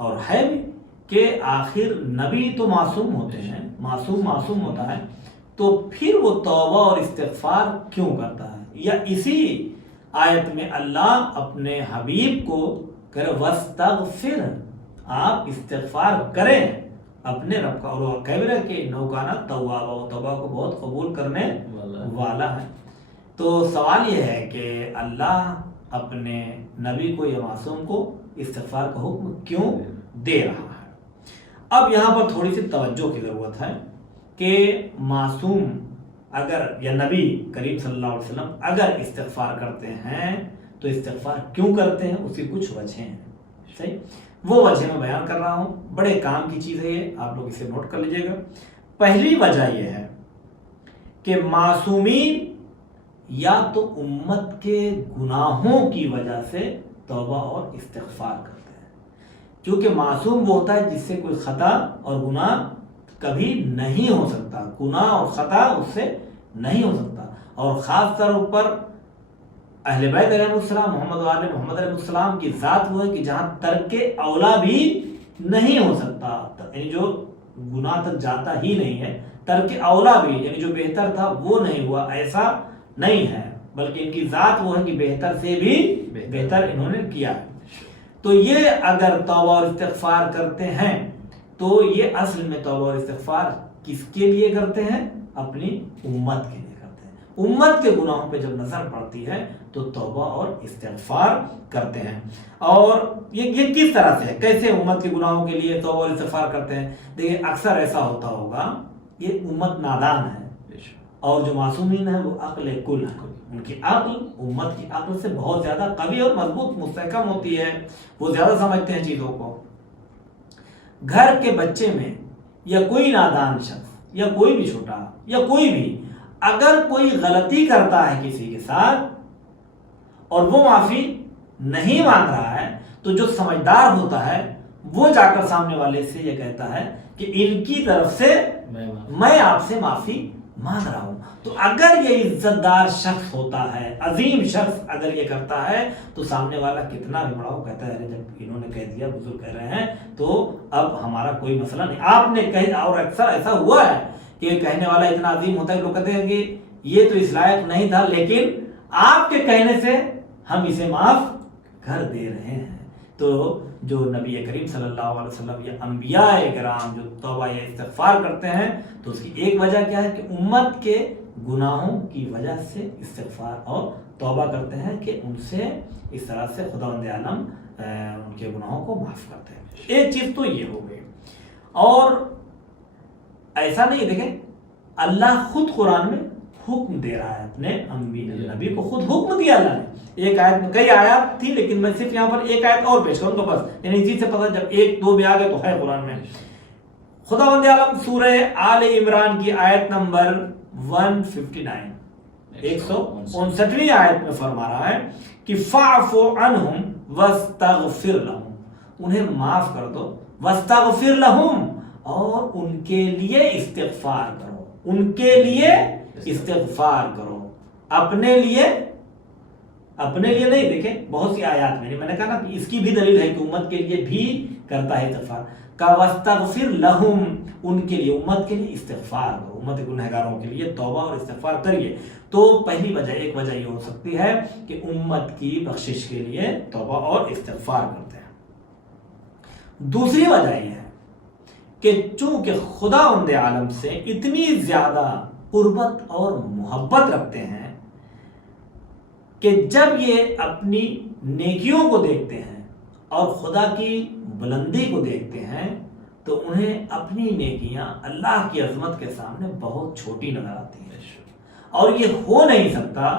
اور ہے بھی کہ آخر نبی تو معصوم ہوتے ہیں، معصوم ہوتا ہے، تو پھر وہ توبہ اور استغفار کیوں کرتا ہے؟ یا اسی آیت میں اللہ اپنے حبیب کو کرے وَاسْتَغْفِرْ، آپ استغفار کریں اپنے رب کا، اور وہ کہہ بھی رہا کہ نوکانا توابا، وہ توبہ کو بہت قبول کرنے والا ہے۔ تو سوال یہ ہے کہ اللہ اپنے نبی کو یا معصوم کو استغفار کا حکم کیوں دے رہا ہے؟ اب یہاں پر تھوڑی سی توجہ کی ضرورت ہے کہ معصوم اگر یا نبی کریم صلی اللہ علیہ وسلم اگر استغفار کرتے ہیں تو استغفار کیوں کرتے ہیں؟ اس کی کچھ وجہیں ہیں، صحیح؟ وہ وجہ میں بیان کر رہا ہوں، بڑے کام کی چیز ہے یہ، آپ لوگ اسے نوٹ کر لیجئے گا۔ پہلی وجہ یہ ہے کہ معصومین یا تو امت کے گناہوں کی وجہ سے توبہ اور استغفار کرتے ہیں، کیونکہ معصوم وہ ہوتا ہے جس سے کوئی خطا اور گناہ کبھی نہیں ہو سکتا، گناہ اور خطا اس سے نہیں ہو سکتا، اور خاص طور پر اہل بیت علیہ السلام، محمد و آل محمد علیہ السلام کی ذات وہ ہے کہ جہاں ترک اولا بھی نہیں ہو سکتا، یعنی جو گناہ تک جاتا ہی نہیں ہے، ترک اولا بھی یعنی جو بہتر تھا وہ نہیں ہوا، ایسا نہیں ہے، بلکہ ان کی ذات وہ ہے کہ بہتر سے بھی بہتر انہوں نے کیا ہے۔ تو یہ اگر توبہ اور استغفار کرتے ہیں تو یہ اصل میں توبہ اور استغفار کس کے لیے کرتے ہیں؟ اپنی امت کے لیے کرتے ہیں۔ امت کے گناہوں پہ جب نظر پڑتی ہے تو توبہ اور استغفار کرتے ہیں۔ اور یہ کس طرح سے ہے، کیسے امت کے گناہوں کے لیے توبہ اور استغفار کرتے ہیں؟ دیکھیں اکثر ایسا ہوتا ہوگا، یہ امت نادان ہے اور جو معصومین ہیں وہ عقل کل ہے، ان کی عقل امت کی عقل سے بہت زیادہ قوی اور مضبوط مستحکم ہوتی ہے، وہ زیادہ سمجھتے ہیں چیزوں کو۔ گھر کے بچے میں یا کوئی نادان شخص یا کوئی بھی چھوٹا یا کوئی بھی اگر کوئی غلطی کرتا ہے کسی کے ساتھ اور وہ معافی نہیں مانگ رہا ہے تو جو سمجھدار ہوتا ہے وہ جا کر سامنے والے سے یہ کہتا ہے کہ ان کی طرف سے میں آپ سے معافی مانگ رہا ہوں۔ تو اگر یہ عزت دار شخص ہوتا ہے، عظیم شخص اگر یہ کرتا ہے تو سامنے والا کتنا بھی بڑا ہو کہتا ہے جب انہوں نے کہہ دیا، بزرگ کہہ رہے ہیں تو اب ہمارا کوئی مسئلہ نہیں، آپ نے کہہ، اور اکثر ایسا ہوا ہے کہ کہنے والا اتنا عظیم ہوتا ہے، لوگ کہتے ہیں کہ یہ تو اس لائق نہیں تھا لیکن آپ کے کہنے سے ہم اسے معاف کر دے رہے ہیں۔ تو جو نبی کریم صلی اللہ علیہ وسلم یا انبیاء کرام جو توبہ یا استغفار کرتے ہیں تو اس کی ایک وجہ کیا ہے کہ امت کے گناہوں کی وجہ سے استغفار اور توبہ کرتے ہیں کہ ان سے اس طرح سے خداوند عالم ان کے گناہوں کو معاف کرتے ہیں۔ ایک چیز تو یہ ہو گئی، اور ایسا نہیں، دیکھیں اللہ خود قرآن میں حکم دے رہا ہے اپنے نبی کو، خود حکم دیا اللہ نے۔ ایک آیت میں، کئی آیات تھی لیکن میں صرف یہاں پر ایک آیت اور پیش کروں تو بس، یعنی اسی سے پتہ جب ایک دو بھی آگے تو ہے قرآن میں۔ خداوند عالم سورہ آل عمران کی آیت نمبر 159 159ویں آیت میں فرما رہا ہے کہ فَاعْفُ عَنْهُمْ وَاسْتَغْفِرْ لَهُمْ، انہیں معاف کر دو، وَاسْتَغْفِرْ لَهُمْ، اور ان کے لیے استغفار کرو، ان کے لیے استغفار کرو، اپنے لیے نہیں۔ دیکھیں بہت سی آیات میں نے کہا نا کہ اس کی بھی دلیل ہے کہ امت کے لیے بھی کرتا ہے استغفار کا، وَاسْتَغْفِرْ لَهُمْ، ان کے لیے، امت کے لیے استغفار کرو، امت گنہگاروں کے لیے توبہ اور استغفار کریے۔ تو پہلی وجہ، ایک وجہ یہ ہو سکتی ہے کہ امت کی بخشش کے لیے توبہ اور استغفار کرتے ہیں۔ دوسری وجہ یہ ہے کہ چونکہ خداوند عالم سے اتنی زیادہ قربت اور محبت رکھتے ہیں کہ جب یہ اپنی نیکیوں کو دیکھتے ہیں اور خدا کی بلندی کو دیکھتے ہیں تو انہیں اپنی نیکیاں اللہ کی عظمت کے سامنے بہت چھوٹی نظر آتی ہیں، اور یہ ہو نہیں سکتا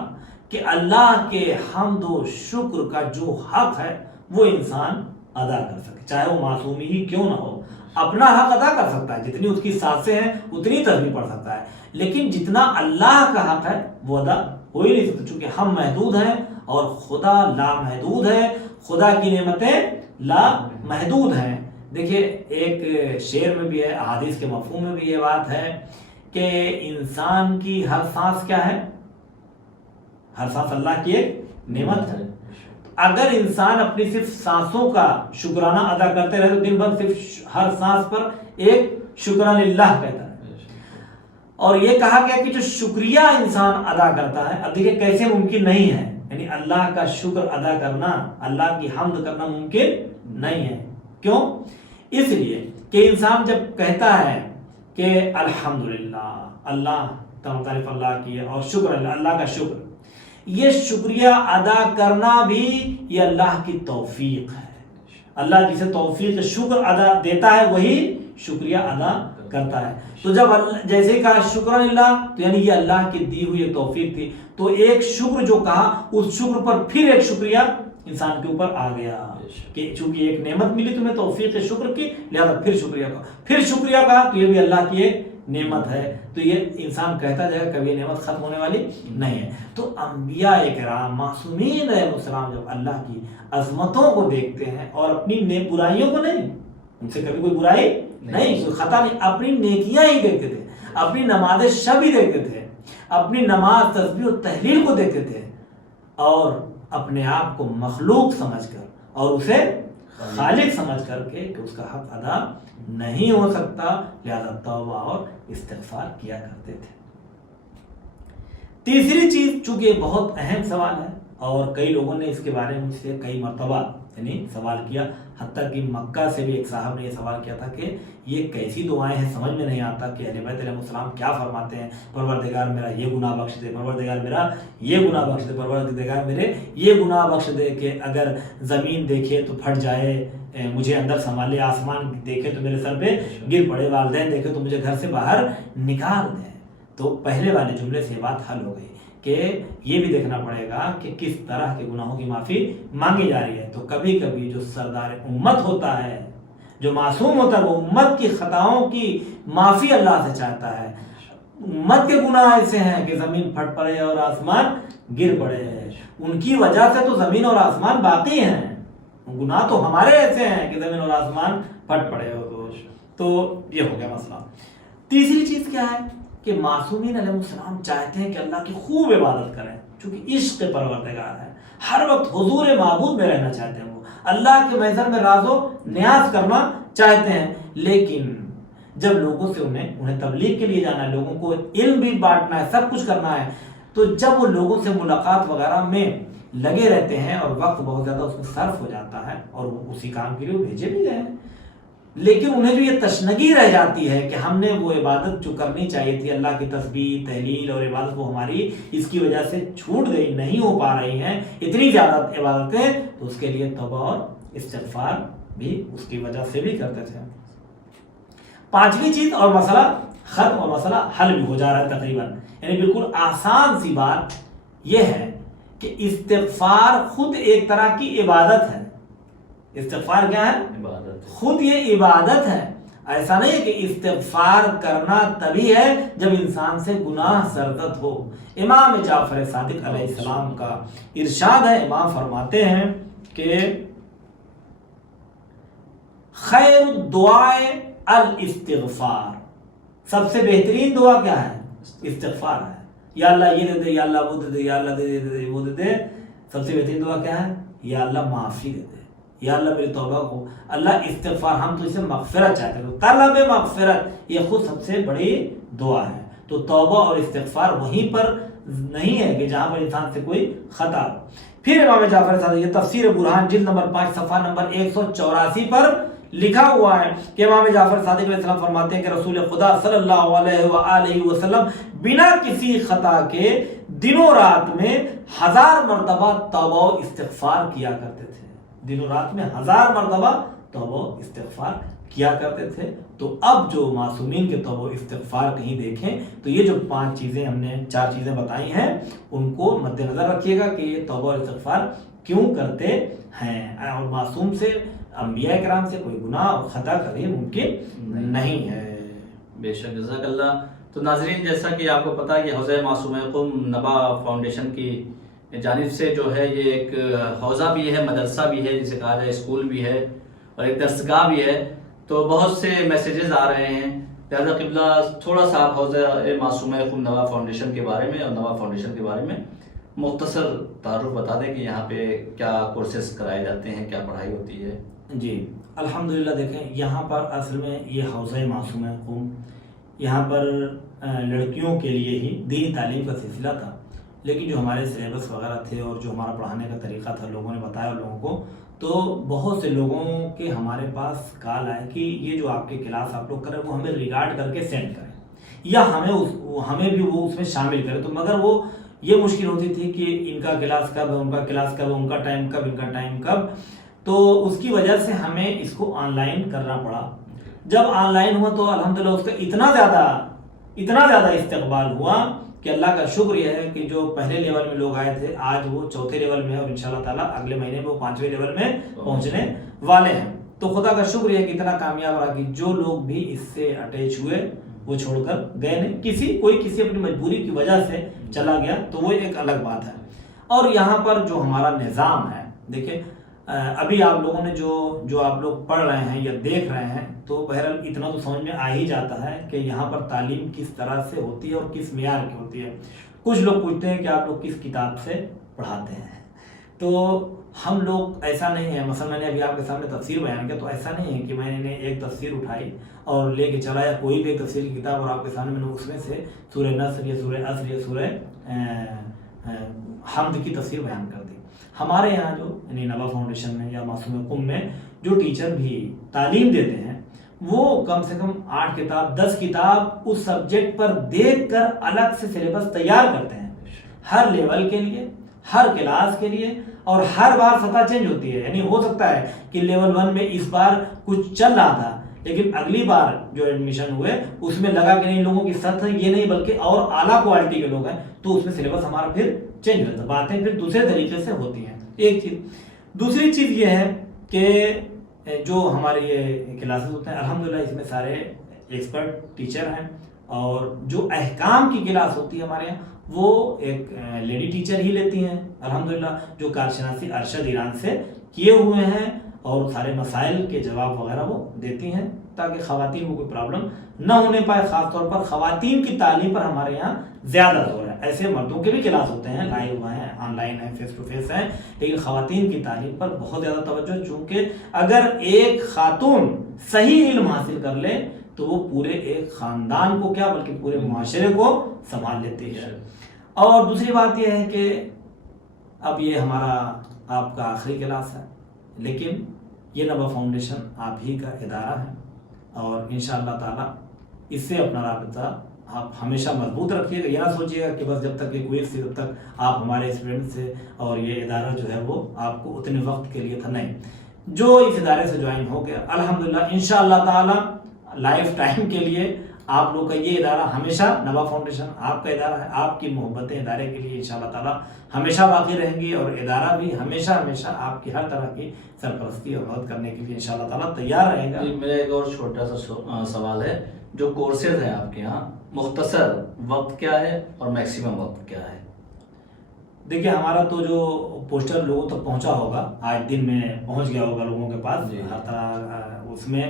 کہ اللہ کے حمد و شکر کا جو حق ہے وہ انسان ادا کر سکے، چاہے وہ معصومی ہی کیوں نہ ہو۔ اپنا حق ادا کر سکتا ہے، جتنی اس کی سانسیں ہیں اتنی تسبیح پڑھ سکتا ہے، لیکن جتنا اللہ کا حق ہے وہ ادا ہو ہی نہیں سکتا، چونکہ ہم محدود ہیں اور خدا لامحدود ہے، خدا کی نعمتیں لامحدود ہیں۔ دیکھیے ایک شعر میں بھی ہے، احادیث کے مفہوم میں بھی یہ بات ہے کہ انسان کی ہر سانس کیا ہے؟ ہر سانس اللہ کی ایک نعمت ہے۔ اگر انسان اپنی صرف سانسوں کا شکرانہ ادا کرتے رہے تو دن بھر صرف ہر سانس پر ایک شکران اللہ کہتا ہے. اور یہ کہا گیا کہ جو شکریہ انسان ادا کرتا ہے، اب دیکھیں کیسے ممکن نہیں ہے، یعنی اللہ کا شکر ادا کرنا، اللہ کی حمد کرنا ممکن نہیں ہے. کیوں؟ اس لیے کہ انسان جب کہتا ہے کہ الحمدللہ، اللہ تعریف اللہ کی ہے اور شکر اللہ کا شکر، یہ شکریہ ادا کرنا بھی یہ اللہ کی توفیق ہے. اللہ جسے توفیق شکر ادا دیتا ہے وہی شکریہ ادا کرتا ہے. تو جب جیسے کہا شکر اللہ، تو یعنی یہ اللہ کی دی ہوئی ایک توفیق تھی. تو ایک شکر جو کہا، اس شکر پر پھر ایک شکریہ انسان کے اوپر آ گیا کہ چونکہ ایک نعمت ملی تمہیں توفیق شکر کی، لہذا پھر شکریہ کہا. پھر شکریہ کہا تو یہ بھی اللہ کی ایک نعمت ہے. تو یہ انسان کہتا جائے گا، کبھی یہ نعمت ختم ہونے والی نہیں ہے. تو انبیاء کرام معصومین علیہ السلام جب اللہ کی عظمتوں کو دیکھتے ہیں اور اپنی برائیوں کو نہیں، ان سے کبھی کوئی برائی نہیں، کوئی خطا نہیں، اپنی نیکیاں ہی دیکھتے تھے، اپنی نماز شب ہی دیکھتے تھے، اپنی نماز تسبیح و تحلیل کو دیکھتے تھے، اور اپنے آپ کو مخلوق سمجھ کر اور اسے خالق سمجھ کر کے کہ اس کا حق ادا نہیں ہو سکتا، لہذا توبہ اور استغفار کیا کرتے تھے. تیسری چیز، چونکہ یہ بہت اہم سوال ہے اور کئی لوگوں نے اس کے بارے میں مجھ سے کئی مرتبہ یعنی سوال کیا، حتیٰ کہ مکہ سے بھی ایک صاحب نے یہ سوال کیا تھا کہ یہ کیسی دعائیں ہیں، سمجھ میں نہیں آتا کہ اہل بیت علیہ السلام کیا فرماتے ہیں، پروردگار میرا یہ گناہ بخش دے، پروردگار میرا یہ گناہ بخش دے، پروردگار میرے یہ گناہ بخش دے کہ اگر زمین دیکھے تو پھٹ جائے، مجھے اندر سنبھالے، آسمان دیکھے تو میرے سر پہ گر پڑے، والدین دیکھے تو مجھے گھر سے باہر نکال دیں. تو پہلے والے جملے سے بات حل ہو گئی کہ یہ بھی دیکھنا پڑے گا کہ کس طرح کے گناہوں کی معافی مانگی جا رہی ہے. تو کبھی کبھی جو سردار امت ہوتا ہے، جو معصوم ہوتا ہے، وہ امت کی خطاؤں کی معافی اللہ سے چاہتا ہے. امت کے گناہ ایسے ہیں کہ زمین پھٹ پڑے اور آسمان گر پڑے، ان کی وجہ سے تو زمین اور آسمان باقی ہیں. گناہ تو ہمارے ایسے ہیں کہ زمین اور آسمان پھٹ پڑے ہو. تو یہ ہو گیا مسئلہ. تیسری چیز کیا ہے کہ معصومین علیہ السلام چاہتے ہیں کہ اللہ کی خوب عبادت کریں، چونکہ عشق پروردگار ہے، ہر وقت حضور معبود میں رہنا چاہتے ہیں، وہ اللہ کے محضر میں راز و نیاز کرنا چاہتے ہیں. لیکن جب لوگوں سے انہیں تبلیغ کے لیے جانا ہے، لوگوں کو علم بھی بانٹنا ہے، سب کچھ کرنا ہے، تو جب وہ لوگوں سے ملاقات وغیرہ میں لگے رہتے ہیں اور وقت بہت زیادہ اس میں صرف ہو جاتا ہے اور وہ اسی کام کے لیے بھیجے بھی گئے ہیں، لیکن انہیں جو یہ تشنگی رہ جاتی ہے کہ ہم نے وہ عبادت جو کرنی چاہیے تھی، اللہ کی تسبیح تحلیل اور عبادت، وہ ہماری اس کی وجہ سے چھوٹ گئی، نہیں ہو پا رہی ہیں اتنی زیادہ عبادتیں، تو اس کے لیے توبہ اور استغفار بھی اس کی وجہ سے بھی کرتے تھے. پانچویں چیز، اور مسئلہ ختم اور مسئلہ حل بھی ہو جا رہا ہے تقریباً، یعنی بالکل آسان سی بات یہ ہے کہ استغفار خود ایک طرح کی عبادت ہے. استغفار کیا ہے؟ عبادت. خود یہ عبادت ہے. ایسا نہیں ہے کہ استغفار کرنا تبھی ہے جب انسان سے گناہ سرزد ہو. امام جعفر صادق علیہ السلام کا ارشاد ہے، امام فرماتے ہیں کہ خیر الدعاء الاستغفار، سب سے بہترین دعا کیا ہے؟ استغفار ہے. یا اللہ یہ دے دے، یا اللہ وہ دے دے، یا اللہ دے دے وہ دے دے. سب سے بہترین دعا کیا ہے؟ یا اللہ معافی دے دے، یا اللہ میری توبہ کو. اللہ استغفار، ہم تو اسے مغفرت چاہتے ہیں، طلب مغفرت، یہ خود سب سے بڑی دعا ہے. تو توبہ اور استغفار وہیں پر نہیں ہے کہ جہاں پر انسان سے کوئی خطا. پھر امام جعفر صادق، یہ تفسیر برہان جلد نمبر 5 صفحہ نمبر 184 پر لکھا ہوا ہے کہ امام جعفر صادق علیہ السلام فرماتے ہیں کہ رسول خدا صلی اللہ علیہ وآلہ وسلم بنا کسی خطا کے دنوں رات میں 1000 مرتبہ توبہ و استغفار کیا کرتے تھے. دنوں رات میں 1000 مرتبہ توبہ و استغفار کیا کرتے تھے. تو اب جو معصومین کے توبہ و استغفار کہیں دیکھیں تو یہ جو 5 چیزیں ہم نے 4 چیزیں بتائی ہیں ان کو مد نظر رکھیے گا کہ یہ توبہ و استغفار کیوں کرتے ہیں. اور معصوم سے، انبیاء کرام سے کوئی گناہ اور خطا کبھی ممکن نہیں ہے. بے شک، جزاک اللہ. تو ناظرین، جیسا کہ آپ کو پتا ہے کہ حوزہ معصوم قم نبا فاؤنڈیشن کی جانب سے جو ہے یہ ایک حوزہ بھی ہے، مدرسہ بھی ہے، جسے کہا جائے اسکول بھی ہے اور ایک درسگاہ بھی ہے. تو بہت سے میسیجز آ رہے ہیں، لہٰذا قبلہ تھوڑا سا حوزہ معصوم قم نبا فاؤنڈیشن کے بارے میں اور نبا فاؤنڈیشن کے بارے میں مختصر تعارف بتا دیں کہ یہاں پہ کیا کورسز کرائے جاتے ہیں، کیا پڑھائی ہوتی ہے؟ جی الحمدللہ، دیکھیں یہاں پر اصل میں یہ حوزہ معصومہ قوم، یہاں پر لڑکیوں کے لیے ہی دینی تعلیم کا سلسلہ تھا، لیکن جو ہمارے سلیبس وغیرہ تھے اور جو ہمارا پڑھانے کا طریقہ تھا لوگوں نے بتایا لوگوں کو، تو بہت سے لوگوں کے ہمارے پاس کال آئے کہ یہ جو آپ کے کلاس آپ لوگ کریں وہ ہمیں ریکارڈ کر کے سینڈ کریں یا ہمیں بھی وہ اس میں شامل کریں، تو مگر وہ یہ مشکل ہوتی تھی کہ ان کا کلاس کب ہے، ان کا کلاس کب ہے، ان کا ٹائم کب، ان کا ٹائم کب، تو اس کی وجہ سے ہمیں اس کو آن لائن کرنا پڑا۔ جب آن لائن ہوا تو الحمدللہ اس کا اتنا زیادہ استقبال ہوا کہ اللہ کا شکر یہ ہے کہ جو پہلے لیول میں لوگ آئے تھے آج وہ چوتھے لیول میں ہے، اور انشاءاللہ تعالیٰ اگلے مہینے میں وہ 5ویں لیول میں پہنچنے والے ہیں۔ تو خدا کا شکر ہے کہ اتنا کامیاب رہا کہ جو لوگ بھی اس سے اٹیچ ہوئے وہ چھوڑ کر گئے نہیں، کوئی کسی اپنی مجبوری کی وجہ سے چلا گیا تو وہ ایک الگ بات ہے۔ اور یہاں پر جو ہمارا نظام ہے، دیکھیں ابھی آپ لوگوں نے جو آپ لوگ پڑھ رہے ہیں یا دیکھ رہے ہیں تو بہرحال اتنا تو سمجھ میں آ ہی جاتا ہے کہ یہاں پر تعلیم کس طرح سے ہوتی ہے اور کس معیار کی ہوتی ہے۔ کچھ لوگ پوچھتے ہیں کہ آپ لوگ کس کتاب سے پڑھاتے ہیں، تو ہم لوگ ایسا نہیں ہے، مثلا میں نے ابھی آپ کے سامنے تفسیر بیان کیا تو ایسا نہیں ہے کہ میں نے ایک تفسیر اٹھائی اور لے کے چلا یا کوئی بھی ایک تفسیر کی کتاب اور آپ کے سامنے میں نے اس میں سے سورہ نصر یا سورہ عصر یا سورہ حمد کی تفسیر بیان کر دی۔ ہمارے یہاں جو یعنی نوا فاؤنڈیشن میں یا معصومہ قوم میں جو ٹیچر بھی تعلیم دیتے ہیں وہ کم سے کم 8 کتاب 10 کتاب اس سبجیکٹ پر دیکھ کر الگ سے سلیبس تیار کرتے ہیں، ہر لیول کے لیے، ہر کلاس کے لیے، اور ہر بار سطح چینج ہوتی ہے۔ یعنی ہو سکتا ہے کہ لیول 1 میں اس بار کچھ چل رہا تھا لیکن اگلی بار جو ایڈمیشن ہوئے اس میں لگا کہ نہیں لوگوں کی سطح یہ نہیں بلکہ اور اعلیٰ کوالٹی کے لوگ ہیں، تو اس میں سلیبس ہمارا پھر چینج ہوتا ہے، باتیں پھر دوسرے طریقے سے ہوتی ہیں۔ ایک چیز، دوسری چیز یہ ہے کہ جو ہمارے یہ کلاسز ہوتے ہیں الحمدللہ اس میں سارے ایکسپرٹ ٹیچر ہیں، اور جو احکام کی کلاس ہوتی ہے ہمارے یہاں وہ ایک لیڈی ٹیچر ہی لیتی ہیں الحمدللہ، جو کارشناسی ارشد ایران سے کیے ہوئے ہیں، اور سارے مسائل کے جواب وغیرہ وہ دیتی ہیں تاکہ خواتین کو کوئی پرابلم نہ ہونے پائے۔ خاص طور پر خواتین کی تعلیم پر ہمارے یہاں زیادہ زور ہے، ایسے مردوں کے بھی کلاس ہوتے ہیں، لائیو ہیں، آن لائن ہیں، فیس ٹو فیس ہیں، لیکن خواتین کی تعلیم پر بہت زیادہ توجہ، چونکہ اگر ایک خاتون صحیح علم حاصل کر لے تو وہ پورے ایک خاندان کو کیا بلکہ پورے معاشرے کو سنبھال لیتی ہے۔ اور دوسری بات یہ ہے کہ اب یہ ہمارا آپ کا آخری کلاس ہے، لیکن یہ نوا فاؤنڈیشن آپ ہی کا ادارہ ہے، اور انشاءاللہ تعالی اس سے اپنا رابطہ آپ ہمیشہ مضبوط رکھیے گا۔ یہ نہ سوچیے گا کہ بس جب تک یہ کوئی جب تک آپ ہمارے اسٹوڈنٹ سے اور یہ ادارہ جو ہے وہ آپ کو اتنے وقت کے لیے تھا، نہیں، جو اس ادارے سے جوائن ہو گیا الحمدللہ انشاءاللہ تعالی لائف ٹائم کے لیے آپ لوگ کا یہ ادارہ ہمیشہ نوا فاؤنڈیشن آپ کا ادارہ ہے، آپ کی محبتیں ادارے کے لیے انشاءاللہ تعالی ہمیشہ باقی رہیں گی، اور ادارہ بھی ہمیشہ آپ کی ہر طرح کی سرپرستی اور مدد کرنے کے لیے انشاءاللہ تعالی تیار رہے گا۔ میرا ایک اور چھوٹا سا سوال ہے، جو کورسز ہیں آپ کے یہاں مختصر وقت کیا ہے اور میکسیمم وقت کیا ہے؟ دیکھیے ہمارا تو جو پوسٹر لوگوں تک پہنچا ہوگا آج دن میں پہنچ گیا ہوگا لوگوں کے پاس، ہر طرح اس میں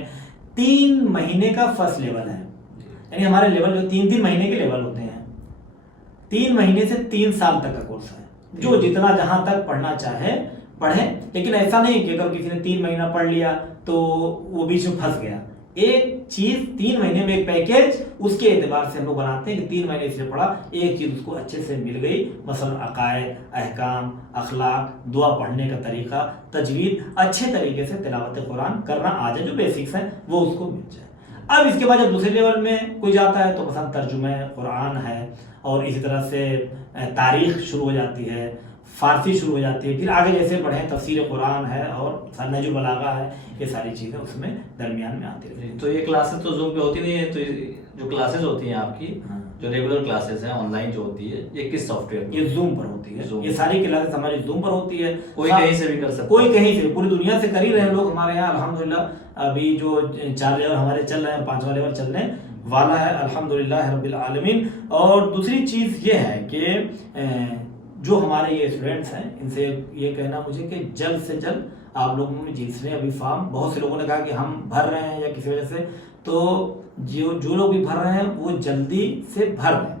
3 مہینے کا فرسٹ لیول ہے، یعنی ہمارے لیول جو 3 مہینے کے لیول ہوتے ہیں، 3 مہینے سے 3 سال تک کا کورس ہے، جو جتنا جہاں تک پڑھنا چاہے پڑھیں، لیکن ایسا نہیں کہ اگر کسی نے 3 مہینہ پڑھ لیا تو وہ بیچ میں پھنس گیا۔ ایک چیز 3 مہینے میں ایک پیکیج اس کے اعتبار سے ہم لوگ بناتے ہیں کہ 3 مہینے سے پڑھا ایک چیز اس کو اچھے سے مل گئی، مثلا عقائد، احکام، اخلاق، دعا پڑھنے کا طریقہ، تجوید، اچھے طریقے سے تلاوت قرآن کرنا آ جائے، جو بیسکس ہیں وہ اس کو مل جائے۔ اب اس کے بعد جب دوسرے لیول میں کوئی جاتا ہے تو مثلا ترجمہ قرآن ہے، اور اسی طرح سے تاریخ شروع ہو جاتی ہے، فارسی شروع ہو جاتی ہے، پھر آگے جیسے پڑھیں تفسیر قرآن ہے اور نہج البلاغہ ہے، یہ ساری چیزیں اس میں درمیان میں آتی رہتی ہیں۔ تو یہ کلاسز تو زوم پہ ہوتی نہیں ہے، تو جو کلاسز ہوتی ہیں آپ کی جو ریگولر کلاسز ہیں آن لائن جو ہوتی ہے یہ کس سافٹ ویئر؟ یہ زوم پر ہوتی ہے، یہ ساری کلاسز ہماری زوم پر ہوتی ہے، کوئی کہیں سے بھی کر سکتا ہے، کوئی کہیں سے، پوری دنیا سے کر ہی رہے ہیں لوگ ہمارے یہاں الحمدللہ۔ ابھی جو 4 لیول ہمارے چل رہے ہیں، 5واں لیول چلنے والا ہے الحمدللہ رب العالمین۔ اور دوسری چیز یہ ہے کہ جو ہمارے یہ اسٹوڈنٹس ہیں ان سے یہ کہنا مجھے کہ جلد سے جلد آپ لوگوں نے جس نے ابھی فارم، بہت سے لوگوں نے کہا کہ ہم بھر رہے ہیں یا کسی وجہ سے، تو جو لوگ بھی بھر رہے ہیں وہ جلدی سے بھر دیں،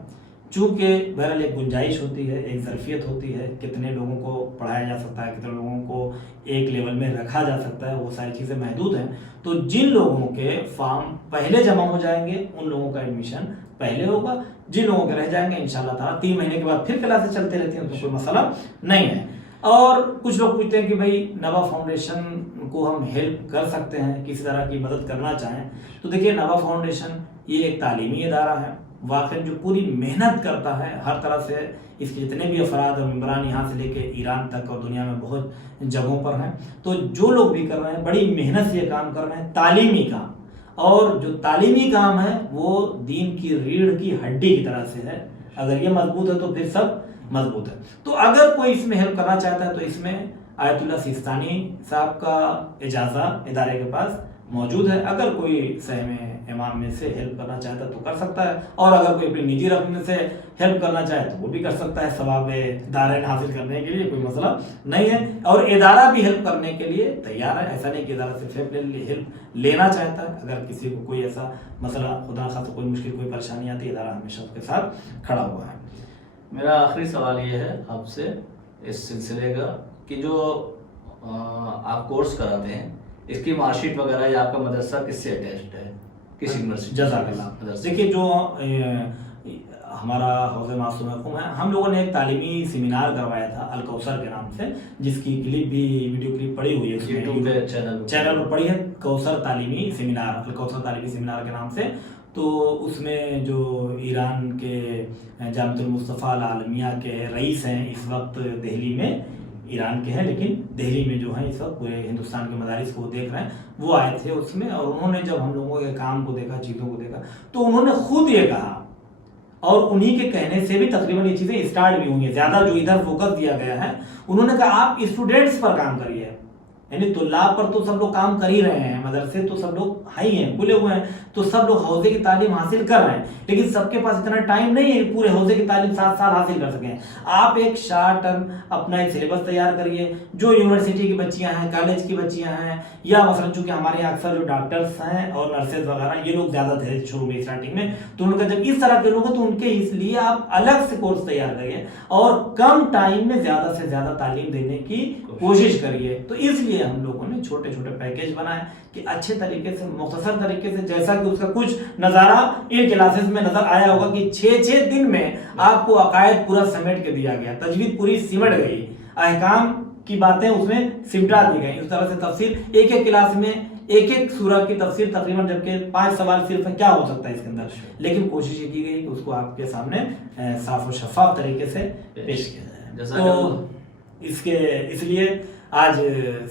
چونکہ بہرحال ایک گنجائش ہوتی ہے، ایک ظرفیت ہوتی ہے، کتنے لوگوں کو پڑھایا جا سکتا ہے، کتنے لوگوں کو ایک لیول میں رکھا جا سکتا ہے، وہ ساری چیزیں محدود ہیں. تو جن لوگوں کے فارم پہلے جمع ہو جائیں گے ان لوگوں کا ایڈمیشن پہلے ہوگا، جن لوگوں کے رہ جائیں گے انشاءاللہ تعالیٰ 3 مہینے کے بعد پھر کلاسیں چلتے رہتی ہیں، تو کوئی مسئلہ نہیں ہے. اور کچھ لوگ پوچھتے ہیں کہ بھائی نوا فاؤنڈیشن کو ہم ہیلپ کر سکتے ہیں، کسی طرح کی مدد کرنا چاہیں تو دیکھیے نوا فاؤنڈیشن یہ ایک تعلیمی ادارہ ہے، واقعی جو پوری محنت کرتا ہے ہر طرح سے. اس کے جتنے بھی افراد اور ممبران یہاں سے لے کے ایران تک اور دنیا میں بہت جگہوں پر ہیں، تو جو لوگ بھی کر رہے ہیں بڑی محنت سے یہ کام کر رہے ہیں، تعلیمی کام. اور جو تعلیمی کام ہے وہ دین کی ریڑھ کی ہڈی کی طرح سے ہے، اگر یہ مضبوط ہے تو پھر سب مضبوط ہے. تو اگر کوئی اس میں ہیلپ کرنا چاہتا ہے تو اس میں آیت اللہ سیستانی صاحب کا اجازہ ادارے کے پاس موجود ہے. اگر کوئی سہم امام میں سے ہیلپ کرنا چاہتا ہے تو کر سکتا ہے، اور اگر کوئی اپنی نجی رقم میں سے ہیلپ کرنا چاہے تو وہ بھی کر سکتا ہے. ثواب دارین حاصل کرنے کے لیے کوئی مسئلہ نہیں ہے، اور ادارہ بھی ہیلپ کرنے کے لیے تیار ہے. ایسا نہیں کہ ادارہ صرف ہیلپ لینا چاہتا ہے. اگر کسی کو کوئی ایسا مسئلہ خدا خاصا کوئی مشکل کوئی پریشانی آتی ہے، ادارہ ہمیشہ اس کے ساتھ کھڑا ہوا ہے. میرا آخری سوال یہ ہے آپ سے اس سلسلے کا کہ جو آپ کورس کراتے ہیں اس کی مارک شیٹ وغیرہ یا آپ کا مدرسہ کس سے اٹیچڈ ہے، کس یونیورسٹی؟ جزاک اللہ. دیکھیے جو ہمارا حوض معصوم قوم ہے، ہم لوگوں نے ایک تعلیمی سیمینار کروایا تھا الکوثر کے نام سے، جس کی کلپ بھی ویڈیو کلپ پڑی ہوئی ہے اس یوٹیوب پہ چینل پر پڑی ہے، کوثر تعلیمی سیمینار، الکوثر تعلیمی سیمینار کے نام سے. تو اس میں جو ایران کے جامعۃ المصطفیٰ العالمیہ کے رئیس ہیں اس وقت دہلی میں، ایران کے ہیں لیکن دہلی میں جو ہیں اس وقت پورے ہندوستان کے مدارس کو دیکھ رہے ہیں، وہ آئے تھے اس میں. اور انہوں نے جب ہم لوگوں کے کام کو دیکھا، چیزوں کو دیکھا، تو انہوں نے خود یہ کہا، اور انہی کے کہنے سے بھی تقریباً یہ چیزیں اسٹارٹ بھی ہوئی ہیں. زیادہ جو ادھر فوکس دیا گیا ہے، انہوں نے کہا آپ اسٹوڈنٹس پر کام کریے، یعنی طلاب پر تو سب لوگ کام کر ہی رہے ہیں، مدرسے تو سب لوگ ہی ہیں، کھلے ہوئے ہیں، تو سب لوگ حوزے کی تعلیم حاصل کر رہے ہیں، لیکن سب کے پاس اتنا ٹائم نہیں ہے پورے حوزے کی تعلیم 7 سال حاصل کر سکیں. آپ ایک شارٹ ٹرم اپنا ایک سلیبس تیار کریے. جو یونیورسٹی کی بچیاں ہیں، کالج کی بچیاں ہیں، یا مثلا چونکہ ہمارے یہاں اکثر جو ڈاکٹرس ہیں اور نرسز وغیرہ یہ لوگ زیادہ تھے شروع میں اسٹارٹنگ میں، تو ان کا جب اس طرح کے لوگ ہیں تو ان کے اس لیے آپ الگ سے کورس تیار کریے اور کم ٹائم میں زیادہ سے زیادہ تعلیم دینے کی کوشش کریے. تو اس لیے ہم لوگوں نے چھوٹے چھوٹے پیکیج بنائے کہ اچھے طریقے سے، مختصر طریقے سے، جیسا کہ اس کا کچھ نظارہ ان کلاسز میں نظر آیا ہوگا کہ 6 دن میں آپ کو عقائد پورا سمیٹ کے دیا گیا، تجوید پوری سمٹ گئی، احکام کی باتیں اس میں سمٹا دی گئی. اس طرح سے تفسیر ایک کلاس میں ایک سورہ کی تفسیر تقریباً، جبکہ 5 سوال صرف کیا ہو سکتا ہے اس کے اندر، لیکن کوشش یہ کی گئی کہ اس کو آپ کے سامنے صاف و شفاف طریقے سے پیش کیا جائے. تو اس لیے آج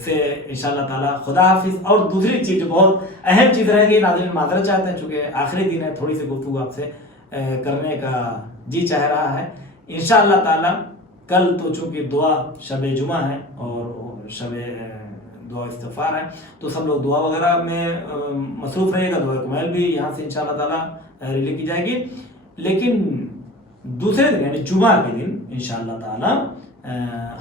سے انشاءاللہ تعالی خدا حافظ. اور دوسری چیز جو بہت اہم چیز رہے گی، ناظرین معذرت چاہتے ہیں چونکہ آخری دن ہے، تھوڑی سی گفتگو آپ سے کرنے کا جی چاہ رہا ہے. انشاءاللہ تعالی کل تو چونکہ دعا شب جمعہ ہے اور شب دعا استغفار ہے، تو سب لوگ دعا وغیرہ میں مصروف رہے گا. دعا کمیل بھی یہاں سے انشاءاللہ تعالی ریلی کی جائے گی. لیکن دوسرے دن یعنی جمعہ کے دن انشاءاللہ تعالی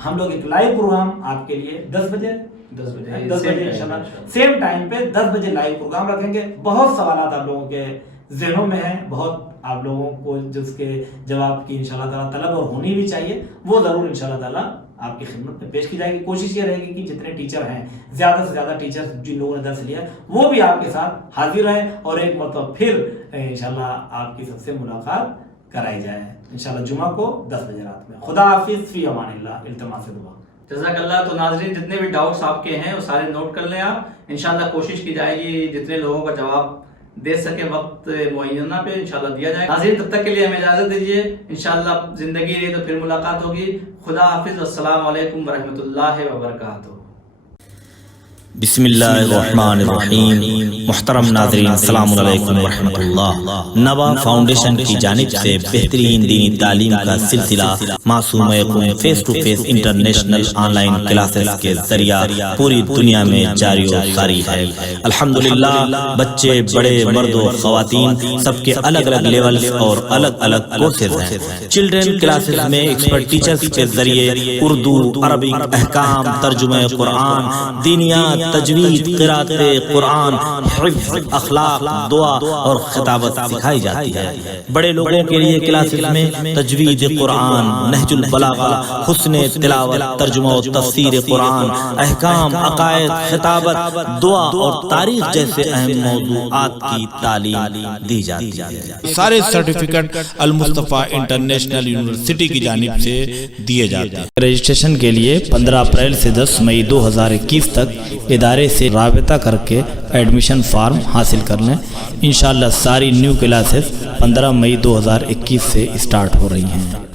ہم لوگ ایک لائیو پروگرام آپ کے لیے 10 بجے انشاءاللہ سیم ٹائم پہ 10 بجے لائیو پروگرام رکھیں گے. بہت سوالات آپ لوگوں کے ذہنوں میں ہیں، بہت آپ لوگوں کو جس کے جواب کی انشاءاللہ تعالی طلب اور ہونی بھی چاہیے، وہ ضرور انشاءاللہ تعالی آپ کی خدمت میں پیش کی جائے گی. کوشش یہ رہے گی کہ جتنے ٹیچر ہیں، زیادہ سے زیادہ ٹیچر جن لوگوں نے درس لیا ہے وہ بھی آپ کے ساتھ حاضر رہیں اور ایک مرتبہ پھر انشاءاللہ آپ کی سب سے ملاقات کرائی جائے انشاءاللہ جمعہ کو 10 بجے رات میں. خدا حافظ، فی امان اللہ، التماس دعا. جزاک اللہ. تو ناظرین جتنے بھی ڈاؤٹس آپ کے ہیں وہ سارے نوٹ کر لیں آپ. انشاءاللہ کوشش کی جائے گی جتنے لوگوں کا جواب دے سکے وقت معینہ پہ انشاءاللہ دیا جائے. ناظرین تب تک کے لیے ہمیں اجازت دیجیے، انشاءاللہ زندگی رہی تو پھر ملاقات ہوگی. خدا حافظ، السلام علیکم ورحمۃ اللہ وبرکاتہ. بسم اللہ الرحمن الرحیم. محترم ناظرین السلام علیکم ورحمۃ اللہ. نوا فاؤنڈیشن کی جانب سے بہترین دینی تعلیم کا سلسلہ معصوم قوم face to face international online classes کے ذریعہ پوری دنیا میں جاری و ساری ہے. الحمدللہ بچے، بڑے، مرد و خواتین سب کے الگ الگ لیولز اور الگ الگ کورسز ہیں. چلڈرن کلاسز میں ایکسپرٹ ٹیچرز کے ذریعے اردو، عربک، احکام، ترجمہ قرآن، دینیات، تجوید، قرات قرآن، حفظ، اخلاق، دعا اور خطابت سکھائی جاتی ہے۔ بڑے لوگوں کے لیے کلاسز میں تجوید قرآن، نہج البلاغہ، حسن تلاوت، ترجمہ و تفسیر قرآن، احکام، عقائد، خطابت، دعا اور تاریخ جیسے اہم موضوعات کی تعلیم دی جاتی ہے۔ سارے سرٹیفکیٹ المصطفیٰ انٹرنیشنل یونیورسٹی کی جانب سے دیے جاتے ہیں۔ رجسٹریشن کے لیے 15 اپریل سے 10 مئی 2021 تک ادارے سے رابطہ کر کے ایڈمیشن فارم حاصل کر لیں۔ انشاءاللہ ساری نیو کلاسز 15 مئی 2021 سے اسٹارٹ ہو رہی ہیں۔